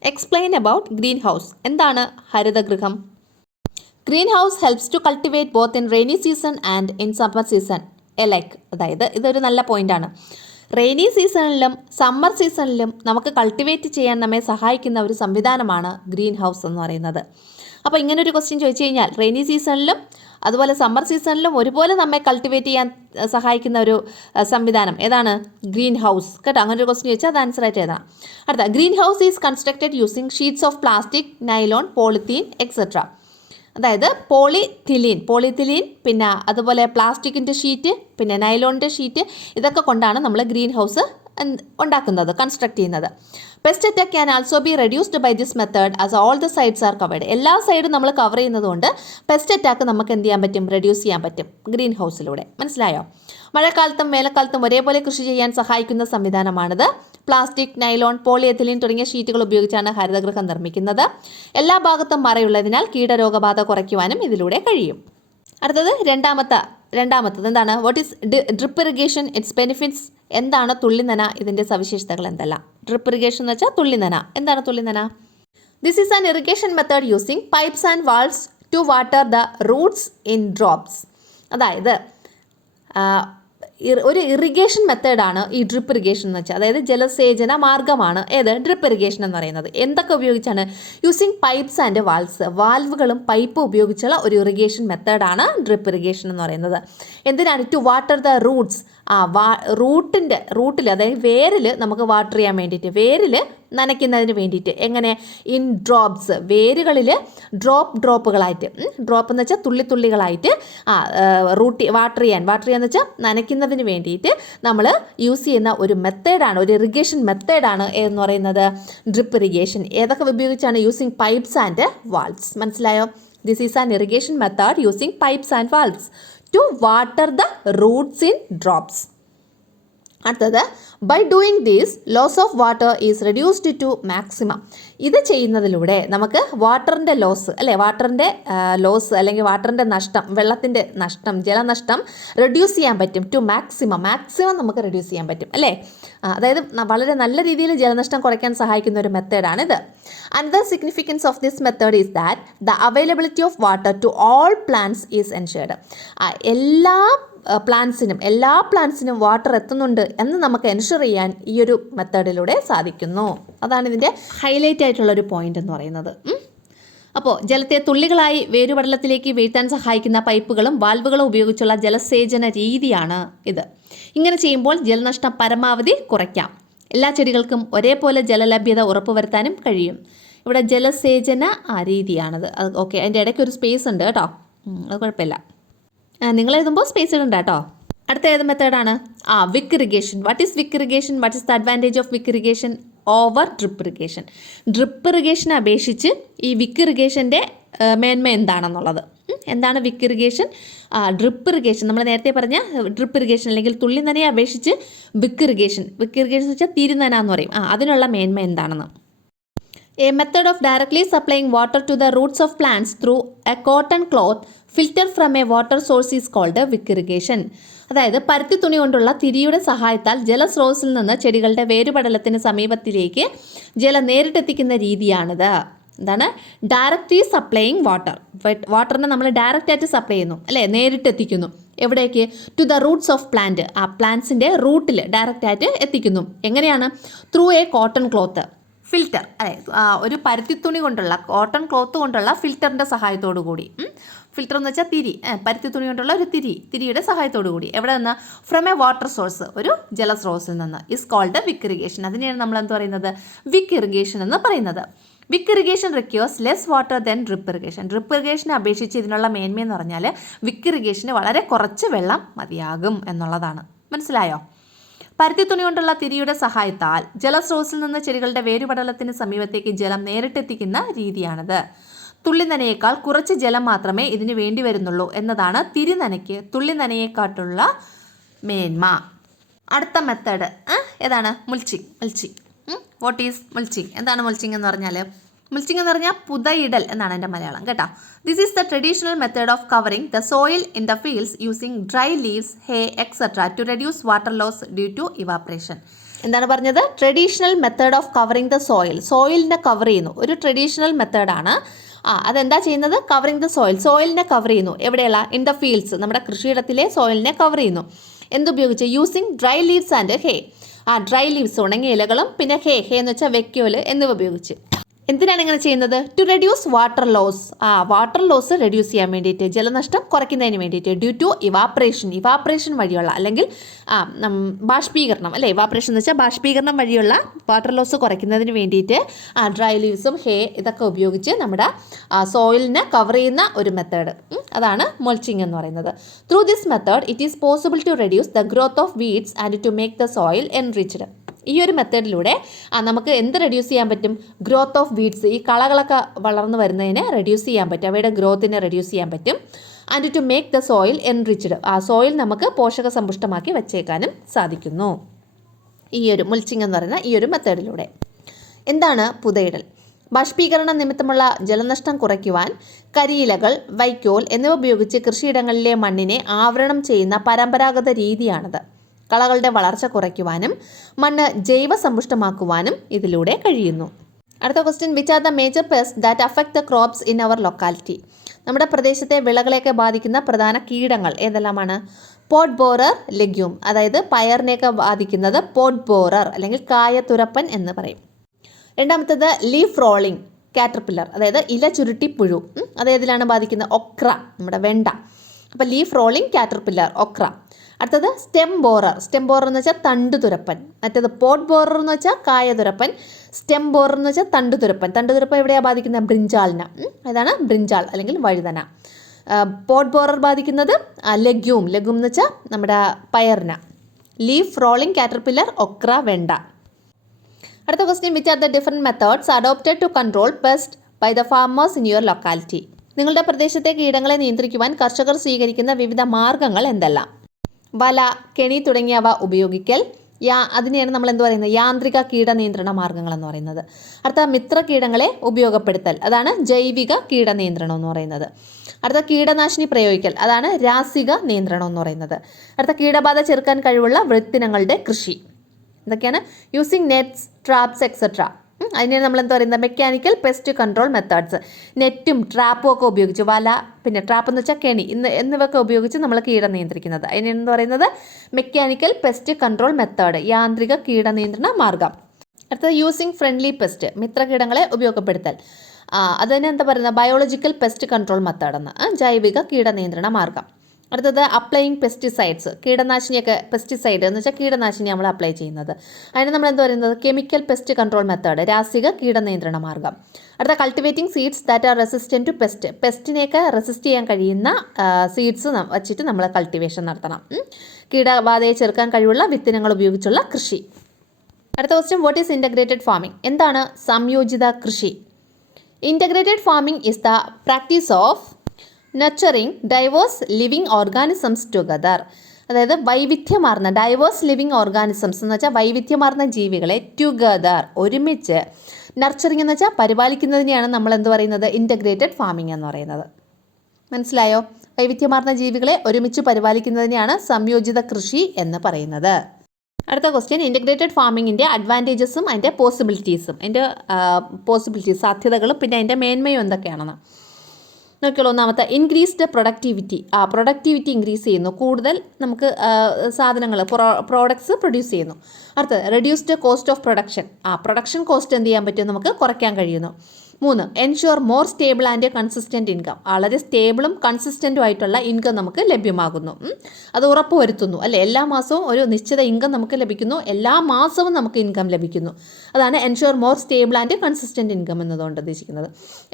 Explain about greenhouse. എന്താണ് ഹരിതഗൃഹം? Greenhouse helps to cultivate both in rainy season and in summer season alike. അതായത് ഇതൊരു നല്ല പോയിന്റാണ്. റെയിനി സീസണിലും സമ്മർ സീസണിലും നമുക്ക് കൾട്ടിവേറ്റ് ചെയ്യാൻ നമ്മെ സഹായിക്കുന്ന ഒരു സംവിധാനമാണ് ഗ്രീൻ ഹൗസ് എന്ന് പറയുന്നത്. അപ്പോൾ ഇങ്ങനൊരു ക്വസ്റ്റ്യൻ ചോദിച്ചു കഴിഞ്ഞാൽ റെയിനി സീസണിലും അതുപോലെ സമ്മർ സീസണിലും ഒരുപോലെ നമ്മെ കൾട്ടിവേറ്റ് ചെയ്യാൻ സഹായിക്കുന്ന ഒരു സംവിധാനം ഏതാണ്? Green house. കേട്ടോ, അങ്ങനെ ഒരു ക്വസ്റ്റ്യൻ ചോദിച്ചാൽ അത് ആൻസർ ആയിട്ട് എഴുതാം. അടുത്ത, green house is constructed using sheets of plastic, nylon, polythene etcetera. അതായത് പോളിത്തിലീൻ പിന്നെ അതുപോലെ പ്ലാസ്റ്റിക്കിൻ്റെ ഷീറ്റ്, പിന്നെ നൈലോണിൻ്റെ ഷീറ്റ്, ഇതൊക്കെ കൊണ്ടാണ് നമ്മൾ ഗ്രീൻ ഹൗസ് ഉണ്ടാക്കുന്നത്, കൺസ്ട്രക്ട് ചെയ്യുന്നത്. Pest attack can also be reduced by this method as all the sides are covered. എല്ലാ സൈഡും നമ്മൾ കവർ ചെയ്യുന്നത് കൊണ്ട് പെസ്റ്റ് അറ്റാക്ക് നമുക്ക് എന്ത് ചെയ്യാൻ പറ്റും? റെഡ്യൂസ് ചെയ്യാൻ പറ്റും ഗ്രീൻ ഹൗസിലൂടെ. മനസ്സിലായോ? മഴക്കാലത്തും വേനൽക്കാലത്തും ഒരേപോലെ കൃഷി ചെയ്യാൻ സഹായിക്കുന്ന സംവിധാനമാണിത്. പ്ലാസ്റ്റിക്, നൈലോൺ, പോളിയെത്തിലീൻ തുടങ്ങിയ ഷീറ്റുകൾ ഉപയോഗിച്ചാണ് ഹരിതഗൃഹം നിർമ്മിക്കുന്നത്. എല്ലാ ഭാഗത്തും മറയുള്ളതിനാൽ കീടരോഗബാധ കുറയ്ക്കുവാനും ഇതിലൂടെ കഴിയും. അടുത്തത് രണ്ടാമത്തത് എന്താണ്? What is drip irrigation, it's benefits. എന്താണ് തുള്ളിനന? ഇതിൻ്റെ സവിശേഷതകൾ എന്തെല്ലാം? ഡ്രിപ്പ് ഇറിഗേഷൻ എന്ന് വെച്ചാൽ തുള്ളിനന. എന്താണ് തുള്ളിനന? This is an irrigation method using pipes and valves to water the roots in drops. അതായത് ഒരു ഇറിഗേഷൻ മെത്തേഡാണ് ഈ ഡ്രിപ്പ് ഇറിഗേഷൻ എന്ന് വെച്ചാൽ. അതായത് ജലസേചന മാർഗ്ഗമാണ് ഏത്? ഡ്രിപ്പ് ഇറിഗേഷൻ എന്ന് പറയുന്നത്. എന്തൊക്കെ ഉപയോഗിച്ചാണ്? യൂസിങ് പൈപ്സ് ആൻഡ് വാൽവുകളും പൈപ്പ് ഉപയോഗിച്ചുള്ള ഒരു ഇറിഗേഷൻ മെത്തേഡാണ് ഡ്രിപ്പ് ഇറിഗേഷൻ എന്ന് പറയുന്നത്. എന്തിനാണ്? To water the roots. റൂട്ടിൽ അതായത് വേരിൽ നമുക്ക് വാട്ടർ ചെയ്യാൻ വേണ്ടിയിട്ട്, വേരിൽ നനയ്ക്കുന്നതിന് വേണ്ടിയിട്ട്. എങ്ങനെ? ഇൻ ഡ്രോപ്സ്, വേരുകളിൽ ഡ്രോപ്പുകളായിട്ട്. ഡ്രോപ്പ് എന്ന് വെച്ചാൽ തുള്ളികളായിട്ട് വാട്ടർ ചെയ്യാന്ന് വെച്ചാൽ നനയ്ക്കുന്നതിന് വേണ്ടിയിട്ട് നമ്മൾ യൂസ് ചെയ്യുന്ന ഒരു മെത്തേഡാണ്, ഒരു ഇറിഗേഷൻ മെത്തേഡാണ് എന്ന് പറയുന്നത് ഡ്രിപ്പ് ഇറിഗേഷൻ. ഏതൊക്കെ ഉപയോഗിച്ചാണ്? Using pipes and valves. മനസ്സിലായോ? This is an irrigation method using pipes and valves to water the roots in drops. അടുത്തത്, by doing these loss of water is reduced to maximum. ഇത് ചെയ്യുന്നതിലൂടെ നമുക്ക് വാട്ടറിൻ്റെ loss അല്ലെങ്കിൽ വാട്ടറിൻ്റെ നഷ്ടം, വെള്ളത്തിൻ്റെ നഷ്ടം, ജലനഷ്ടം റെഡ്യൂസ് ചെയ്യാൻ പറ്റും. ടു മാക്സിമം നമുക്ക് റെഡ്യൂസ് ചെയ്യാൻ പറ്റും അല്ലേ? അതായത് വളരെ നല്ല രീതിയിൽ ജലനഷ്ടം കുറയ്ക്കാൻ സഹായിക്കുന്ന ഒരു മെത്തേഡാണിത്. Another significance of this method is that the availability of water to all plants is ensured. എല്ലാ പ്ലാന്റ്സിനും വാട്ടർ എത്തുന്നുണ്ട് എന്ന് നമുക്ക് എൻഷുർ ചെയ്യാൻ ഈ ഒരു മെത്തേഡിലൂടെ സാധിക്കുന്നു. അതാണ് ഇതിൻ്റെ ഹൈലൈറ്റ് ആയിട്ടുള്ളൊരു പോയിന്റ് എന്ന് പറയുന്നത്. അപ്പോൾ ജലത്തെ തുള്ളികളായി വേരുപടലത്തിലേക്ക് വീഴ്ത്താൻ സഹായിക്കുന്ന പൈപ്പുകളും വാൽവുകളും ഉപയോഗിച്ചുള്ള ജലസേചന രീതിയാണ് ഇത്. ഇങ്ങനെ ചെയ്യുമ്പോൾ ജലനഷ്ടം പരമാവധി കുറയ്ക്കാം. എല്ലാ ചെടികൾക്കും ഒരേപോലെ ജലലഭ്യത ഉറപ്പുവരുത്താനും കഴിയും. ഇവിടെ ജലസേചന രീതിയാണത്. അത് ഓക്കെ, അതിൻ്റെ ഇടയ്ക്ക് ഒരു സ്പേസ് ഉണ്ട് കേട്ടോ, അത് കുഴപ്പമില്ല. നിങ്ങൾ എഴുതുമ്പോൾ സ്പേസ് ഇടണ്ട കേട്ടോ. അടുത്ത ഏത് മെത്തേഡാണ്? Wick irrigation. What is wick irrigation? What is the advantage of wick irrigation over drip irrigation? Drip ഇറിഗേഷനെ അപേക്ഷിച്ച് ഈ വിക്ക് ഇറിഗേഷൻ്റെ മേന്മ എന്താണെന്നുള്ളത്. എന്താണ് വിക്ക് ഇറിഗേഷൻ? ഡ്രിപ്പ് ഇറിഗേഷൻ, നമ്മൾ നേരത്തെ പറഞ്ഞ ഡ്രിപ്പ് ഇറിഗേഷൻ അല്ലെങ്കിൽ തുള്ളി നനയെ അപേക്ഷിച്ച് വിക്ക് ഇറിഗേഷൻ എന്ന് വെച്ചാൽ തിരുനന എന്ന് പറയും. അതിനുള്ള മേന്മ എന്താണെന്ന്. A method of directly supplying water to the roots of plants through a cotton cloth filtered from a water source is called wick irrigation. അതായത് പരുത്തി തുണി കൊണ്ടുള്ള തിരിയുടെ സഹായത്താൽ ജലസ്രോതസ്സിൽ നിന്ന് ചെടികളുടെ വേരുപടലത്തിന് സമീപത്തിലേക്ക് ജലം നേരിട്ടെത്തിക്കുന്ന രീതിയാണിത്. എന്താണ്? Directly supplying water. വാട്ടറിനെ നമ്മൾ ഡയറക്റ്റ് ആയിട്ട് സപ്ലൈ ചെയ്യുന്നു അല്ലേ, നേരിട്ടെത്തിക്കുന്നു. എവിടേക്ക്? To the roots of plant. ആ പ്ലാന്റ്സിൻ്റെ റൂട്ടിൽ ഡയറക്റ്റ് ആയിട്ട് എത്തിക്കുന്നു. എങ്ങനെയാണ്? Through a cotton cloth filter, അല്ലെ, ഒരു പരുത്തിത്തുണി കൊണ്ടുള്ള കോട്ടൺ ക്ലോത്ത് കൊണ്ടുള്ള ഫിൽറ്ററിൻ്റെ സഹായത്തോടു കൂടി. ഫിൽറ്റർ എന്ന് വെച്ചാൽ തിരി, പരുത്തിത്തുണി കൊണ്ടുള്ള ഒരു തിരിയുടെ സഹായത്തോടു കൂടി. എവിടെ നിന്ന്? ഫ്രം എ വാട്ടർ സോഴ്സ്, ഒരു ജലസ്രോതസ്സിൽ നിന്ന്. Is called wick irrigation. അതിനെയാണ് നമ്മൾ എന്ത് പറയുന്നത്? വിക്ക് ഇറിഗേഷൻ എന്ന് പറയുന്നത്. Wick irrigation requires less water than drip irrigation. Drip ഇറിഗേഷനെ അപേക്ഷിച്ച് ഇതിനുള്ള മേന്മയെന്ന് പറഞ്ഞാൽ വിക്ക് ഇറിഗേഷന് വളരെ കുറച്ച് വെള്ളം മതിയാകും എന്നുള്ളതാണ്. മനസ്സിലായോ? പരുത്തി തുണി കൊണ്ടുള്ള തിരിയുടെ സഹായത്താൽ ജലസ്രോതസ്സിൽ നിന്ന് ചെടികളുടെ വേരുപടലത്തിന് സമീപത്തേക്ക് ജലം നേരിട്ടെത്തിക്കുന്ന രീതിയാണിത്. തുള്ളി നനയേക്കാൾ കുറച്ച് ജലം മാത്രമേ ഇതിന് വേണ്ടി വരുന്നുള്ളൂ എന്നതാണ് തിരി നനയ്ക്ക് തുള്ളി നനയേക്കാട്ടുള്ള മേന്മ. അടുത്ത മെത്തേഡ് ഏതാണ്? മുൾച്ചിങ്. What is mulching? എന്താണ് മുൾച്ചിങ് എന്ന് പറഞ്ഞാൽ? മുൾച്ചിങ് എന്ന് പറഞ്ഞാൽ പുതയിടൽ എന്നാണ് എൻ്റെ മലയാളം കേട്ടോ. This is the traditional method of covering the soil in the fields using dry leaves, hay etcetera to reduce water loss due to evaporation. എന്താണ് പറഞ്ഞത്? Traditional method of covering the soil. സോയിലിനെ കവർ ചെയ്യുന്നു, ഒരു traditional മെത്തേഡാണ്. അതെന്താ ചെയ്യുന്നത്? Covering the സോയിലിനെ cover ചെയ്യുന്നു. എവിടെയുള്ള? In the fields, നമ്മുടെ കൃഷിയിടത്തിലെ സോയിലിനെ കവർ ചെയ്യുന്നു. എന്തുപയോഗിച്ച്? Using dry leaves and hay. Dry leaves ഉണങ്ങിയ ഇലകളും പിന്നെ ഹേ എന്ന് വെച്ചാൽ വെക്കോല് എന്നിവ ഉപയോഗിച്ച്. എന്തിനാണ് ഇങ്ങനെ ചെയ്യുന്നത്? To reduce water loss. Water loss reduce ചെയ്യാൻ വേണ്ടിയിട്ട്, ജലനഷ്ടം കുറയ്ക്കുന്നതിന് വേണ്ടിയിട്ട്. ഡ്യൂ ടു ഇവാപ്രേഷൻ വഴിയുള്ള അല്ലെങ്കിൽ ബാഷ്പീകരണം അല്ലേ. ഇവാപ്രേഷൻ എന്ന് വെച്ചാൽ ബാഷ്പീകരണം വഴിയുള്ള വാട്ടർ ലോസ് കുറയ്ക്കുന്നതിന് വേണ്ടിയിട്ട് ഡ്രൈ ലീവ്സും ഹേ ഇതൊക്കെ ഉപയോഗിച്ച് നമ്മുടെ സോയിലിനെ കവർ ചെയ്യുന്ന ഒരു മെത്തേഡ്. അതാണ് മൾച്ചിങ് എന്ന് പറയുന്നത്. Through this method it is possible to reduce the growth of weeds and to make the soil enriched. ഈ ഒരു മെത്തേഡിലൂടെ നമുക്ക് എന്ത് റെഡ്യൂസ് ചെയ്യാൻ പറ്റും? ഗ്രോത്ത് ഓഫ് വീഡ്സ്, ഈ കളകളൊക്കെ വളർന്നു വരുന്നതിനെ റെഡ്യൂസ് ചെയ്യാൻ പറ്റും, അവയുടെ ഗ്രോത്തിനെ റെഡ്യൂസ് ചെയ്യാൻ പറ്റും. And to make the soil enriched, ആ സോയിൽ നമുക്ക് പോഷക സമ്പുഷ്ടമാക്കി വെച്ചേക്കാനും സാധിക്കുന്നു ഈ ഒരു മുൾച്ചിങ് എന്ന് പറയുന്ന ഈ ഒരു മെത്തേഡിലൂടെ. എന്താണ് പുതയിടൽ? ബാഷ്പീകരണ നിമിത്തമുള്ള ജലനഷ്ടം കുറയ്ക്കുവാൻ കരിയിലകൾ, വൈക്കോൽ എന്നിവ ഉപയോഗിച്ച് കൃഷിയിടങ്ങളിലെ മണ്ണിനെ ആവരണം ചെയ്യുന്ന പരമ്പരാഗത രീതിയാണിത്. കളകളുടെ വളർച്ച കുറയ്ക്കുവാനും മണ്ണ് ജൈവസമ്പുഷ്ടമാക്കുവാനും ഇതിലൂടെ കഴിയുന്നു. അടുത്ത question, which are the major pest that affect the crops in our locality? നമ്മുടെ പ്രദേശത്തെ വിളകളെയൊക്കെ ബാധിക്കുന്ന പ്രധാന കീടങ്ങൾ ഏതെല്ലാമാണ്? പോട്ട് ബോറർ, ലെഗ്യൂം, അതായത് പയറിനെയൊക്കെ ബാധിക്കുന്നത് പോട്ട് ബോറർ അല്ലെങ്കിൽ കായത്തുരപ്പൻ എന്ന് പറയും. രണ്ടാമത്തേത് ലീഫ് റോളിംഗ് കാറ്റർപില്ലർ, അതായത് ഇല ചുരുട്ടിപ്പുഴു. അതേതിലാണ് ബാധിക്കുന്നത്? ഒക്ര, നമ്മുടെ വെണ്ട. അപ്പോൾ ലീഫ് റോളിംഗ് കാറ്റർപില്ലർ, ഒക്ര. അടുത്തത് സ്റ്റെം ബോറർ എന്ന് വെച്ചാൽ തണ്ടുതുരപ്പൻ. മറ്റേത് പോട്ട് ബോറർ എന്ന് വെച്ചാൽ കായതുരപ്പൻ. സ്റ്റെം ബോറർ എന്ന് വെച്ചാൽ തണ്ടുതുരപ്പൻ. തണ്ടുതുരപ്പൻ എവിടെയാണ് ബാധിക്കുന്നത്? ബ്രിഞ്ചാളിന. ഇതാണ് ബ്രിഞ്ചാൾ അല്ലെങ്കിൽ വഴുതന. പോട്ട് ബോറർ ബാധിക്കുന്നത് ലെഗ്യൂം എന്ന് വെച്ചാൽ നമ്മുടെ പയറിന. ലീഫ് റോളിംഗ് കാറ്റർപില്ലർ, ഒക്ര, വെണ്ട. അടുത്ത question, which are the different methods adopted to control pest by the farmers in your locality? നിങ്ങളുടെ പ്രദേശത്തെ കീടങ്ങളെ നിയന്ത്രിക്കുവാൻ കർഷകർ സ്വീകരിക്കുന്ന വിവിധ മാർഗങ്ങൾ എന്തെല്ലാം? വല, കെണി തുടങ്ങിയവ ഉപയോഗിക്കൽ. അതിനെയാണ് നമ്മൾ എന്ത് പറയുന്നത്? യാന്ത്രിക കീടനിയന്ത്രണ മാർഗ്ഗങ്ങൾ എന്ന് പറയുന്നത്. അടുത്ത മിത്ര കീടങ്ങളെ ഉപയോഗപ്പെടുത്തൽ, അതാണ് ജൈവിക കീടനിയന്ത്രണം എന്ന് പറയുന്നത്. അടുത്ത കീടനാശിനി പ്രയോഗിക്കൽ, അതാണ് രാസിക നിയന്ത്രണം എന്ന് പറയുന്നത്. അടുത്ത കീടബാധ ചെറുക്കാൻ കഴിവുള്ള വൃത്തിനങ്ങളുടെ കൃഷി. ഇതൊക്കെയാണ് യൂസിങ് നെറ്റ്സ്, ട്രാപ്സ് എക്സെട്ര. അതിനെയാണ് നമ്മൾ എന്താ പറയുന്നത്? Mechanical pest control methods. നെറ്റും ട്രാപ്പും ഒക്കെ ഉപയോഗിച്ച്, വല, പിന്നെ ട്രാപ്പ് എന്ന് വെച്ചാൽ കെണി എന്നിവയൊക്കെ ഉപയോഗിച്ച് നമ്മൾ കീടം നിയന്ത്രിക്കുന്നത്. അതിനെന്ന് പറയുന്നത് മെക്കാനിക്കൽ പെസ്റ്റ് കൺട്രോൾ മെത്തേഡ്, യാന്ത്രിക കീടനിയന്ത്രണ മാർഗം. അടുത്തത് യൂസിങ് ഫ്രണ്ട്ലി പെസ്റ്റ്, മിത്രകീടങ്ങളെ ഉപയോഗപ്പെടുത്തൽ. അത് തന്നെ എന്താ പറയുന്നത്, ബയോളജിക്കൽ പെസ്റ്റ് കൺട്രോൾ മെത്തേഡ് എന്ന്, ജൈവിക കീടനിയന്ത്രണ മാർഗം. അടുത്തത് അപ്ലൈയിങ് പെസ്റ്റിസൈഡ്സ്, കീടനാശിനിയൊക്കെ, പെസ്റ്റിസൈഡ് എന്ന് വെച്ചാൽ കീടനാശിനി നമ്മൾ അപ്ലൈ ചെയ്യുന്നത്. അതിന് നമ്മൾ എന്താ പറയുന്നത്, കെമിക്കൽ പെസ്റ്റ് കൺട്രോൾ മെത്തേഡ്, രാസിക കീടനിയന്ത്രണ മാർഗം. അടുത്ത cultivating seeds that are resistant to pest, പെസ്റ്റിനെയൊക്കെ റെസിസ്റ്റ് ചെയ്യാൻ കഴിയുന്ന സീഡ്സ് വെച്ചിട്ട് നമ്മൾ കൾട്ടിവേഷൻ നടത്തണം. കീടബാധയെ ചെറുക്കാൻ കഴിവുള്ള വിത്തിനങ്ങൾ ഉപയോഗിച്ചുള്ള കൃഷി. അടുത്ത question, what is integrated farming? എന്താണ് സംയോജിത കൃഷി? Integrated farming is the practice of nurturing diverse living organisms together. അതായത് വൈവിധ്യമാർന്ന, ഡൈവേഴ്സ് ലിവിങ് ഓർഗാനിസംസ് എന്ന് വെച്ചാൽ വൈവിധ്യമാർന്ന ജീവികളെ ടുഗദർ, ഒരുമിച്ച്, നർച്ചറിങ് എന്ന് വെച്ചാൽ പരിപാലിക്കുന്നതിനെയാണ് നമ്മൾ എന്ത് പറയുന്നത്, ഇൻ്റഗ്രേറ്റഡ് ഫാമിംഗ് എന്ന് പറയുന്നത്. മനസ്സിലായോ? വൈവിധ്യമാർന്ന ജീവികളെ ഒരുമിച്ച് പരിപാലിക്കുന്നതിനെയാണ് സംയോജിത കൃഷി എന്ന് പറയുന്നത്. അടുത്ത ക്വസ്റ്റ്യൻ, ഇൻ്റഗ്രേറ്റഡ് ഫാമിങ്ങിൻ്റെ അഡ്വാൻറ്റേജസും അതിൻ്റെ പോസിബിലിറ്റീസും, അതിൻ്റെ പോസിബിലിറ്റീസ്, സാധ്യതകളും പിന്നെ അതിൻ്റെ മേന്മയും എന്തൊക്കെയാണെന്ന് നോക്കിയുള്ളൂ. ഒന്നാമത്തെ, ഇൻക്രീസ്ഡ് പ്രൊഡക്ടിവിറ്റി. പ്രൊഡക്ടിവിറ്റി ഇൻക്രീസ് ചെയ്യുന്നു, കൂടുതൽ നമുക്ക് സാധനങ്ങൾ, പ്രോഡക്ട്സ് പ്രൊഡ്യൂസ് ചെയ്യുന്നു. അടുത്തത്, reduced cost of production. Production cost എന്ത് ചെയ്യാൻ പറ്റും, നമുക്ക് കുറയ്ക്കാൻ കഴിയുന്നു. 3, ensure more stable and consistent income. വളരെ സ്റ്റേബിളും കൺസിസ്റ്റൻറ്റും ആയിട്ടുള്ള ഇൻകം നമുക്ക് ലഭ്യമാകുന്നു. അത് ഉറപ്പുവരുത്തുന്നു, അല്ലേ? എല്ലാ മാസവും ഒരു നിശ്ചിത ഇൻകം നമുക്ക് ലഭിക്കുന്നു, എല്ലാ മാസവും നമുക്ക് ഇൻകം ലഭിക്കുന്നു. അതാണ് ensure more stable and consistent income എന്നതുകൊണ്ട് ഉദ്ദേശിക്കുന്നത്.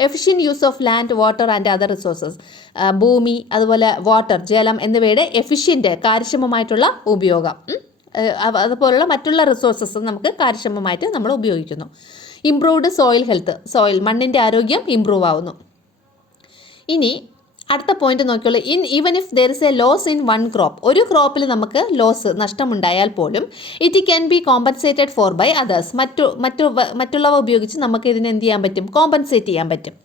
Efficient use of land, water and other resources. ഭൂമി, അതുപോലെ വാട്ടർ, ജലം എന്നിവയുടെ എഫിഷ്യൻ്റ്, കാര്യക്ഷമമായിട്ടുള്ള ഉപയോഗം, അതുപോലുള്ള മറ്റുള്ള റിസോഴ്സസ് നമുക്ക് കാര്യക്ഷമമായിട്ട് നമ്മൾ ഉപയോഗിക്കുന്നു. ഇംപ്രൂവ്ഡ് സോയിൽ ഹെൽത്ത്, സോയിൽ, മണ്ണിൻ്റെ ആരോഗ്യം ഇംപ്രൂവ് ആവുന്നു. ഇനി അടുത്ത പോയിന്റ് നോക്കിയോളൂ. Even if there is a loss in one crop, ഒരു ക്രോപ്പിൽ നമുക്ക് ലോസ്, നഷ്ടമുണ്ടായാൽ പോലും it can be compensated for by others, മറ്റുള്ളവ ഉപയോഗിച്ച് നമുക്ക് ഇതിനെ എന്ത് ചെയ്യാൻ പറ്റും, കോമ്പൻസേറ്റ് ചെയ്യാൻ പറ്റും.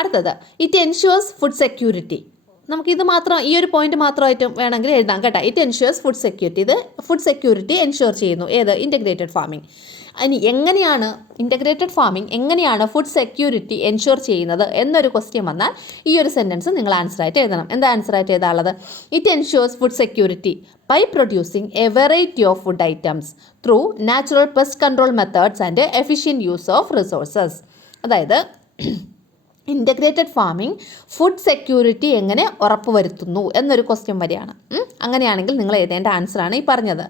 അടുത്തത്, ഇറ്റ് എൻഷ്യൂർസ് ഫുഡ് സെക്യൂരിറ്റി. നമുക്കിത് മാത്രം, ഈ ഒരു പോയിന്റ് മാത്രമായിട്ട് വേണമെങ്കിൽ എഴുതാം കേട്ടോ. ഇറ്റ് എൻഷ്യൂർസ് ഫുഡ് സെക്യൂരിറ്റി, ഇത് ഫുഡ് സെക്യൂരിറ്റി എൻഷ്യൂർ ചെയ്യുന്നു. ഏത്? Integrated farming. ഇനി എങ്ങനെയാണ് ഇൻ്റഗ്രേറ്റഡ് ഫാമിംഗ്, എങ്ങനെയാണ് ഫുഡ് സെക്യൂരിറ്റി എൻഷ്യൂർ ചെയ്യുന്നത് എന്നൊരു ക്വസ്റ്റ്യൻ വന്നാൽ ഈ ഒരു സെൻറ്റൻസ് നിങ്ങൾ ആൻസറായിട്ട് എഴുതണം. എന്താ ആൻസറായിട്ട് എഴുതാനുള്ളത്? It ensures food security by producing a variety of food items through natural pest control methods and efficient use of resources. അതായത് ഇൻ്റഗ്രേറ്റഡ് ഫാമിംഗ് ഫുഡ് സെക്യൂരിറ്റി എങ്ങനെ ഉറപ്പുവരുത്തുന്നു എന്നൊരു ക്വസ്റ്റ്യൻ വരെയാണ്. അങ്ങനെയാണെങ്കിൽ നിങ്ങൾ എഴുതേണ്ട ആൻസറാണ് ഈ പറഞ്ഞത്.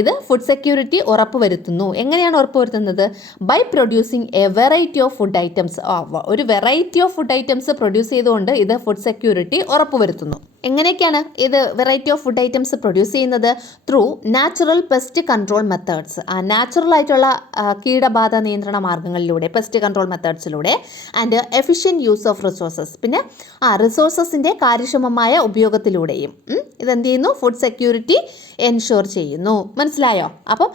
ഇത് ഫുഡ് സെക്യൂരിറ്റി ഉറപ്പുവരുത്തുന്നു. എങ്ങനെയാണ് ഉറപ്പുവരുത്തുന്നത്? By producing a variety of food items. ഒരു variety of food items produce ചെയ്തുകൊണ്ട് ഇത് ഫുഡ് സെക്യൂരിറ്റി ഉറപ്പുവരുത്തുന്നു. എങ്ങനെയൊക്കെയാണ് ഇത് variety of food items produce ചെയ്യുന്നത്? Through natural pest control methods. Natural ആയിട്ടുള്ള കീടബാധ നിയന്ത്രണ മാർഗ്ഗങ്ങളിലൂടെ, പെസ്റ്റ് കൺട്രോൾ മെത്തേഡ്സിലൂടെ, and efficient use of resources. പിന്നെ റിസോഴ്സസിൻ്റെ കാര്യക്ഷമമായ ഉപയോഗത്തിലൂടെയും ഇതെന്ത് ചെയ്യുന്നു? ഫുഡ് സെക്യൂരിറ്റി എൻഷുർ ചെയ്യുന്നു. മനസ്സിലായോ? അപ്പോൾ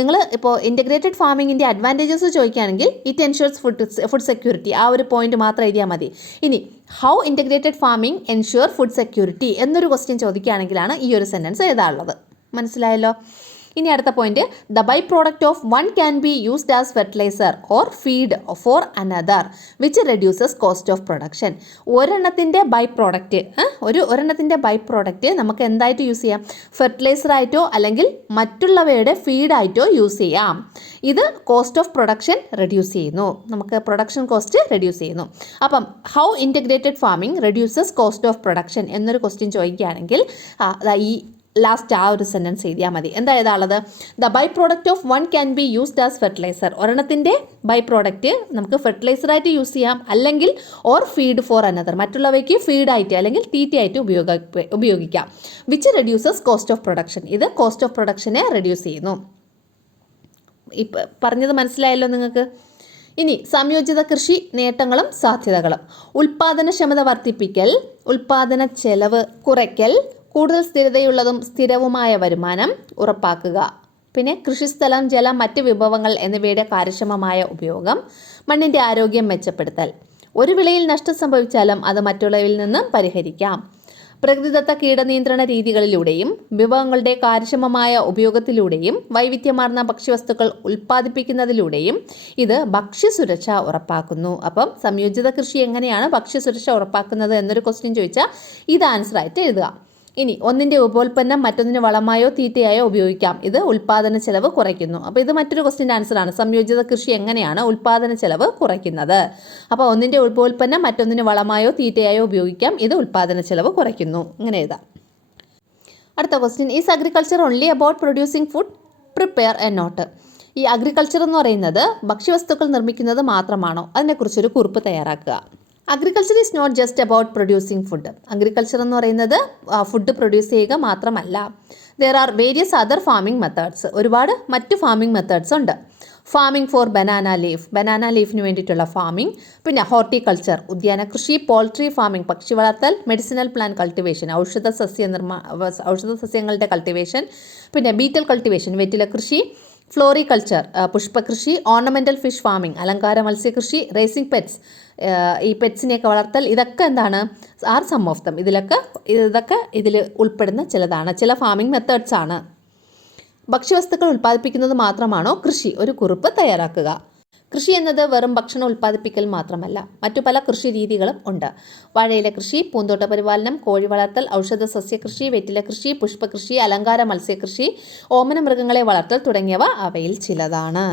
നിങ്ങൾ ഇപ്പോൾ ഇൻ്റഗ്രേറ്റഡ് ഫാമിങ്ങിൻ്റെ അഡ്വാൻറ്റേജസ് ചോദിക്കുകയാണെങ്കിൽ ഇറ്റ് എൻഷുർസ് ഫുഡ് സെക്യൂരിറ്റി, ആ ഒരു പോയിന്റ് മാത്രം എഴുതിയാൽ മതി. ഇനി how integrated farming ensure food security എന്നൊരു ക്വസ്റ്റ്യൻ ചോദിക്കുകയാണെങ്കിലാണ് ഈ ഒരു സെൻറ്റൻസ് എഴുതാനുള്ളത്. മനസ്സിലായല്ലോ? ഇനി അടുത്ത point, the by product of one can be used as fertiliser or feed for another which reduces cost of production. ഒരെണ്ണത്തിൻ്റെ ബൈ പ്രോഡക്റ്റ് നമുക്ക് എന്തായിട്ട് യൂസ് ചെയ്യാം? ഫെർട്ടിലൈസറായിട്ടോ അല്ലെങ്കിൽ മറ്റുള്ളവയുടെ ഫീഡായിട്ടോ യൂസ് ചെയ്യാം. ഇത് കോസ്റ്റ് ഓഫ് പ്രൊഡക്ഷൻ റെഡ്യൂസ് ചെയ്യുന്നു, നമുക്ക് പ്രൊഡക്ഷൻ കോസ്റ്റ് റെഡ്യൂസ് ചെയ്യുന്നു. അപ്പം how integrated farming reduces cost of production എന്നൊരു ക്വസ്റ്റ്യൻ ചോദിക്കുകയാണെങ്കിൽ ഈ ലാസ്റ്റ് ആ ഒരു സെൻറ്റൻസ് എഴുതിയാൽ മതി. എന്താ എഴുതാനുള്ളത്? The by product of one can be used as fertiliser. ഒരെണ്ണത്തിൻ്റെ ബൈ പ്രോഡക്റ്റ് നമുക്ക് ഫെർട്ടിലൈസറായിട്ട് യൂസ് ചെയ്യാം, അല്ലെങ്കിൽ ഓർ ഫീഡ് ഫോർ അനദർ, മറ്റുള്ളവയ്ക്ക് ഫീഡായിട്ട് അല്ലെങ്കിൽ തീറ്റയായിട്ട് ഉപയോഗിക്കാം. Which reduces cost of production. ഇത് കോസ്റ്റ് ഓഫ് പ്രൊഡക്ഷനെ റെഡ്യൂസ് ചെയ്യുന്നു. ഇപ്പം പറഞ്ഞത് മനസ്സിലായല്ലോ നിങ്ങൾക്ക്? ഇനി സംയോജിത കൃഷി നേട്ടങ്ങളും സാധ്യതകളും. ഉൽപ്പാദനക്ഷമത വർദ്ധിപ്പിക്കൽ, ഉൽപ്പാദന ചെലവ് കുറയ്ക്കൽ, കൂടുതൽ സ്ഥിരതയുള്ളതും സ്ഥിരവുമായ വരുമാനം ഉറപ്പാക്കുക. പിന്നെ കൃഷിസ്ഥലം, ജലം, മറ്റ് വിഭവങ്ങൾ എന്നിവയുടെ കാര്യക്ഷമമായ ഉപയോഗം, മണ്ണിൻ്റെ ആരോഗ്യം മെച്ചപ്പെടുത്തൽ. ഒരു വിളയിൽ നഷ്ടം സംഭവിച്ചാലും അത് മറ്റുള്ളവയിൽ നിന്നും പരിഹരിക്കാം. പ്രകൃതിദത്ത കീടനിയന്ത്രണ രീതികളിലൂടെയും വിഭവങ്ങളുടെ കാര്യക്ഷമമായ ഉപയോഗത്തിലൂടെയും വൈവിധ്യമാർന്ന ഭക്ഷ്യവസ്തുക്കൾ ഉൽപ്പാദിപ്പിക്കുന്നതിലൂടെയും ഇത് ഭക്ഷ്യസുരക്ഷ ഉറപ്പാക്കുന്നു. അപ്പം സംയോജിത കൃഷി എങ്ങനെയാണ് ഭക്ഷ്യസുരക്ഷ ഉറപ്പാക്കുന്നത് എന്നൊരു ക്വസ്റ്റ്യൻ ചോദിച്ചാൽ ഇത് ആൻസറായിട്ട് എഴുതുക. ഇനി ഒന്നിൻ്റെ ഉപോൽപ്പന്നം മറ്റൊന്നിന് വളമായോ തീറ്റയായോ ഉപയോഗിക്കാം. ഇത് ഉൽപ്പാദന ചെലവ് കുറയ്ക്കുന്നു. അപ്പോൾ ഇത് മറ്റൊരു ക്വസ്റ്റ്യൻ്റെ ആൻസറാണ്. സംയോജിത കൃഷി എങ്ങനെയാണ് ഉൽപ്പാദന ചെലവ് കുറയ്ക്കുന്നത്? അപ്പോൾ ഒന്നിൻ്റെ ഉപോൽപ്പന്നം മറ്റൊന്നിന് വളമായോ തീറ്റയായോ ഉപയോഗിക്കാം. ഇത് ഉൽപ്പാദന ചെലവ് കുറയ്ക്കുന്നു. ഇങ്ങനെ എഴുതാം. അടുത്ത question, is agriculture only about producing food? Prepare a note. ഈ അഗ്രികൾച്ചർ എന്ന് പറയുന്നത് ഭക്ഷ്യവസ്തുക്കൾ നിർമ്മിക്കുന്നത് മാത്രമാണോ? അതിനെക്കുറിച്ചൊരു കുറിപ്പ് തയ്യാറാക്കുക. Agriculture is not just about producing food. Agriculture എന്ന് പറയുന്നത് ഫുഡ് പ്രൊഡ്യൂസ് ചെയ്യുക മാത്രമല്ല. There are various other farming methods. ഒരുപാട് മറ്റു ഫാമിംഗ് മെത്തേഡ്സ് ഉണ്ട്. ഫാമിംഗ് ഫോർ ബനാന ലീഫിന് വേണ്ടിയിട്ടുള്ള ഫാമിംഗ്, പിന്നെ ഹോർട്ടിക്കൾച്ചർ ഉദ്യാന കൃഷി, പോൾട്രി ഫാമിംഗ് പക്ഷി വളർത്തൽ, മെഡിസിനൽ പ്ലാന്റ് കൾട്ടിവേഷൻ ഔഷധ സസ്യങ്ങളുടെ കൾട്ടിവേഷൻ, പിന്നെ ബീറ്റൽ കൾട്ടിവേഷൻ വെറ്റില കൃഷി, ഫ്ലോറികൾച്ചർ പുഷ്പകൃഷി, ഓർണമെൻ്റൽ ഫിഷ് ഫാമിംഗ് അലങ്കാര മത്സ്യകൃഷി, റേസിംഗ് പെറ്റ്സ് ഈ പെറ്റ്സിനെയൊക്കെ വളർത്തൽ, ഇതൊക്കെ എന്താണ് ആർ സം ഓഫ് ദം. ഇതൊക്കെ ഇതിൽ ഉൾപ്പെടുന്ന ചിലതാണ്, ചില ഫാമിംഗ് മെത്തേഡ്സ് ആണ്. ഭക്ഷ്യവസ്തുക്കൾ ഉൽപ്പാദിപ്പിക്കുന്നത് മാത്രമാണോ കൃഷി? ഒരു കുറിപ്പ് തയ്യാറാക്കുക. കൃഷി എന്നത് വെറും ഭക്ഷണം ഉൽപ്പാദിപ്പിക്കൽ മാത്രമല്ല, മറ്റു പല കൃഷി രീതികളും ഉണ്ട്. വാഴയില കൃഷി, പൂന്തോട്ട പരിപാലനം, കോഴി വളർത്തൽ, ഔഷധ സസ്യകൃഷി, വെറ്റില കൃഷി, പുഷ്പകൃഷി, അലങ്കാര മത്സ്യകൃഷി, ഓമന മൃഗങ്ങളെ വളർത്തൽ തുടങ്ങിയവ അവയിൽ ചിലതാണ്.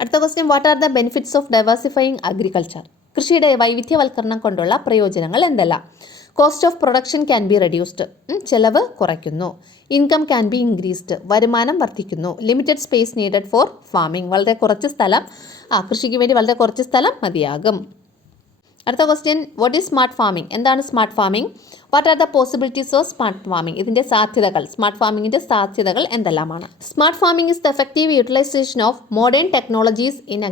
അടുത്ത question, what are the benefits of diversifying agriculture? കൃഷിയുടെ വൈവിധ്യവൽക്കരണം കൊണ്ടുള്ള പ്രയോജനങ്ങൾ എന്തെല്ലാം? Cost of production can be reduced. ചെലവ് കുറയ്ക്കുന്നു. Income can be increased. വരുമാനം വർദ്ധിക്കുന്നു. Limited space needed for farming. കൃഷിക്ക് വേണ്ടി വളരെ കുറച്ച് സ്ഥലം മതിയാകും. അടുത്ത question, what is smart farming? എന്താണ് smart farming? What are the possibilities of smart farming? ഇതിൻ്റെ സാധ്യതകൾ, സ്മാർട്ട് ഫാമിങ്ങിൻ്റെ സാധ്യതകൾ എന്തെല്ലാമാണ്? Smart farming is the effective utilisation of modern technologies in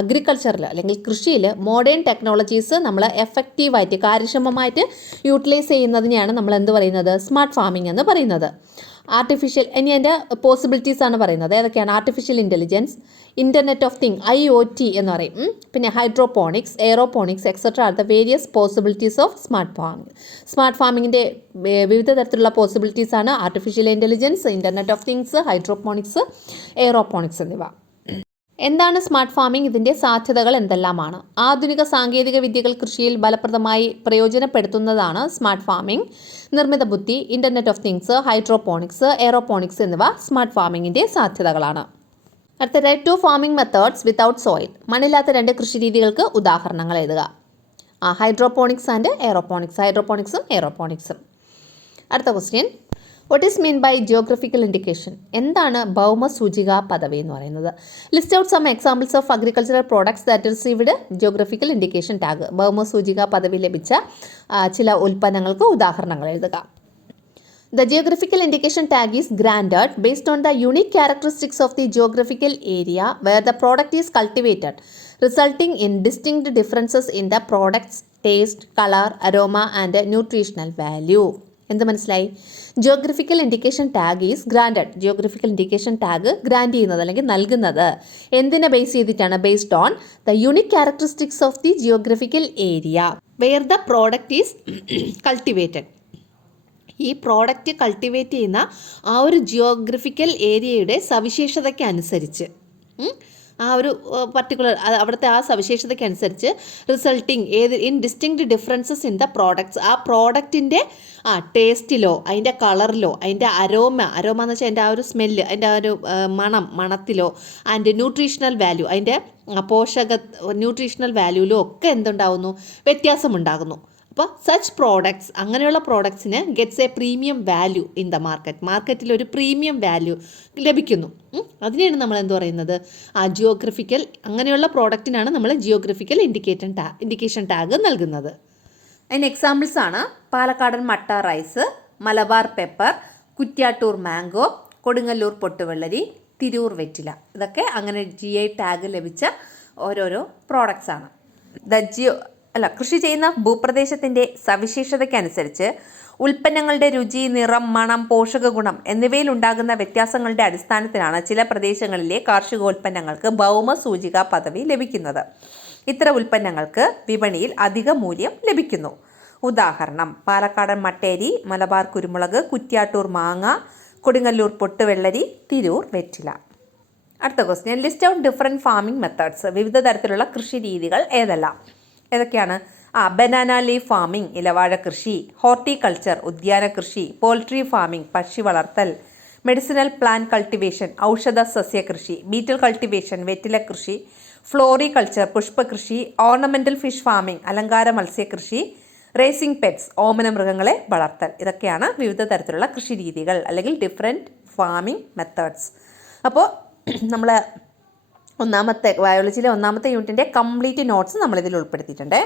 അഗ്രികൾച്ചറിൽ അല്ലെങ്കിൽ കൃഷിയിൽ മോഡേൺ ടെക്നോളജീസ് നമ്മൾ എഫക്റ്റീവായിട്ട് കാര്യക്ഷമമായിട്ട് യൂട്ടിലൈസ് ചെയ്യുന്നതിനെയാണ് നമ്മൾ എന്ത് പറയുന്നത്? സ്മാർട്ട് ഫാമിംഗ് എന്ന് പറയുന്നത്. ഇനി അതിൻ്റെ പോസിബിലിറ്റീസ് ആണ് പറയുന്നത്. ഏതൊക്കെയാണ്? Artificial intelligence, internet of thing IoT എന്ന് പറയും, പിന്നെ hydroponics, aeroponics etcetera are the various possibilities of smart farming. Smart ഫാമിങ്ങിൻ്റെ വിവിധ തരത്തിലുള്ള പോസിബിലിറ്റീസ് ആണ് artificial intelligence, internet of things, hydroponics, aeroponics എന്നിവ. എന്താണ് സ്മാർട്ട് ഫാമിംഗ്? ഇതിൻ്റെ സാധ്യതകൾ എന്തെല്ലാമാണ്? ആധുനിക സാങ്കേതിക വിദ്യകൾ കൃഷിയിൽ ഫലപ്രദമായി പ്രയോജനപ്പെടുത്തുന്നതാണ് സ്മാർട്ട് ഫാമിംഗ്. നിർമ്മിത ബുദ്ധി, internet of things, hydroponics, aeroponics എന്നിവ സ്മാർട്ട് ഫാമിങ്ങിൻ്റെ സാധ്യതകളാണ്. അടുത്ത 2 ഫാമിംഗ് മെത്തേഡ്സ് വിത്തൗട്ട് സോയിൽ. മണ്ണില്ലാത്ത 2 കൃഷി രീതികൾക്ക് ഉദാഹരണങ്ങൾ എഴുതുക. Hydroponics and aeroponics. ഹൈഡ്രോപോണിക്സും എയറോപോണിക്സും. അടുത്ത question, what is mean by geographical indication? എന്താണ് ഭൗമസൂചിക പദവി എന്ന് പറയുന്നത്? List out some examples of agricultural products that received geographical indication tag. ഭൗമസൂചിക പദവി ലഭിച്ച ചില ഉൽപ്പന്നങ്ങൾക്ക് ഉദാഹരണങ്ങൾ എഴുതുക. The geographical indication tag is granted based on the unique characteristics of the geographical area where the product is cultivated, resulting in distinct differences in the product's taste, color, aroma and nutritional value. എന്ത് മനസ്സിലായി? Geographical indication tag is granted. Geographical indication tag grand ചെയ്യുന്നത് അല്ലെങ്കിൽ നൽകുന്നത് എന്തിനെ base ചെയ്തിട്ടാണ്? Based on the unique characteristics of the geographical area where the product is cultivated. ഈ product cultivate ചെയ്യുന്ന ആ ഒരു ജിയോഗ്രഫിക്കൽ ഏരിയയുടെ സവിശേഷതയ്ക്ക് അനുസരിച്ച്, ആ ഒരു പർട്ടിക്കുലർ അവിടുത്തെ ആ സവിശേഷതയ്ക്ക് അനുസരിച്ച് resulting in distinct differences in the products. ആ പ്രോഡക്റ്റിൻ്റെ ടേസ്റ്റിലോ അതിൻ്റെ കളറിലോ അതിൻ്റെ അരോമ എന്ന് വെച്ചാൽ അതിൻ്റെ ആ ഒരു സ്മെല്ല്, അതിൻ്റെ ആ ഒരു മണത്തിലോ ആൻഡ് ന്യൂട്രീഷണൽ വാല്യൂ, അതിൻ്റെ ന്യൂട്രീഷണൽ വാല്യൂയിലോ ഒക്കെ എന്തുണ്ടാകുന്നു? വ്യത്യാസമുണ്ടാകുന്നു. അപ്പോൾ സച്ച് പ്രോഡക്ട്സ്, അങ്ങനെയുള്ള പ്രോഡക്ട്സിന് gets a premium value in the മാർക്കറ്റിൽ ഒരു പ്രീമിയം വാല്യൂ ലഭിക്കുന്നു. അതിനെയാണ് നമ്മൾ എന്ത് പറയുന്നത്? ജിയോഗ്രഫിക്കൽ, അങ്ങനെയുള്ള പ്രോഡക്റ്റിനാണ് നമ്മൾ ജിയോഗ്രഫിക്കൽ ഇൻഡിക്കേഷൻ ടാഗ് നൽകുന്നത്. അതിന് എക്സാമ്പിൾസ് ആണ് Palakkadan Matta rice, Malabar pepper, Kuttiyattoor mango, Kodungallur Pottuvellari, Tirur Vettila. ഇതൊക്കെ അങ്ങനെ GI ടാഗ് ലഭിച്ച ഓരോരോ പ്രോഡക്ട്സ് ആണ്. കൃഷി ചെയ്യുന്ന ഭൂപ്രദേശത്തിൻ്റെ സവിശേഷതയ്ക്കനുസരിച്ച് ഉൽപ്പന്നങ്ങളുടെ രുചി, നിറം, മണം, പോഷക ഗുണം എന്നിവയിൽ ഉണ്ടാകുന്ന വ്യത്യാസങ്ങളുടെ അടിസ്ഥാനത്തിലാണ് ചില പ്രദേശങ്ങളിലെ കാർഷികോൽപ്പന്നങ്ങൾക്ക് ഭൗമസൂചിക പദവി ലഭിക്കുന്നത്. ഇത്തരം ഉൽപ്പന്നങ്ങൾക്ക് വിപണിയിൽ അധിക മൂല്യം ലഭിക്കുന്നു. ഉദാഹരണം: പാലക്കാടൻ മട്ടേരി, മലബാർ കുരുമുളക്, കുറ്റ്യാട്ടൂർ മാങ്ങ, കൊടുങ്ങല്ലൂർ പൊട്ടുവെള്ളരി, തിരൂർ വെറ്റില. അടുത്ത question, list out different farming methods. വിവിധ തരത്തിലുള്ള കൃഷി രീതികൾ ഏതൊക്കെയാണ്? ബനാന ലീഫ് ഫാമിംഗ് ഇലവാഴ കൃഷി, ഹോർട്ടിക്കൾച്ചർ ഉദ്യാന കൃഷി, പോൾട്രി ഫാമിംഗ് പക്ഷി വളർത്തൽ, മെഡിസിനൽ പ്ലാന്റ് കൾട്ടിവേഷൻ ഔഷധ സസ്യ കൃഷി, ബീറ്റൽ കൾട്ടിവേഷൻ വെറ്റില കൃഷി, ഫ്ലോറികൾച്ചർ പുഷ്പകൃഷി, ഓർണമെൻ്റൽ ഫിഷ് ഫാമിംഗ് അലങ്കാര മത്സ്യകൃഷി, റേസിംഗ് പെറ്റ്സ് ഓമന മൃഗങ്ങളെ വളർത്തൽ. ഇതൊക്കെയാണ് വിവിധ തരത്തിലുള്ള കൃഷി രീതികൾ അല്ലെങ്കിൽ ഡിഫറെൻറ്റ് ഫാമിംഗ് മെത്തേഡ്സ്. അപ്പോൾ നമ്മൾ ബയോളജിയിലെ ഒന്നാമത്തെ യൂണിറ്റിൻ്റെ കംപ്ലീറ്റ് നോട്ട്സ് നമ്മളിതിൽ ഉൾപ്പെടുത്തിയിട്ടുണ്ട്.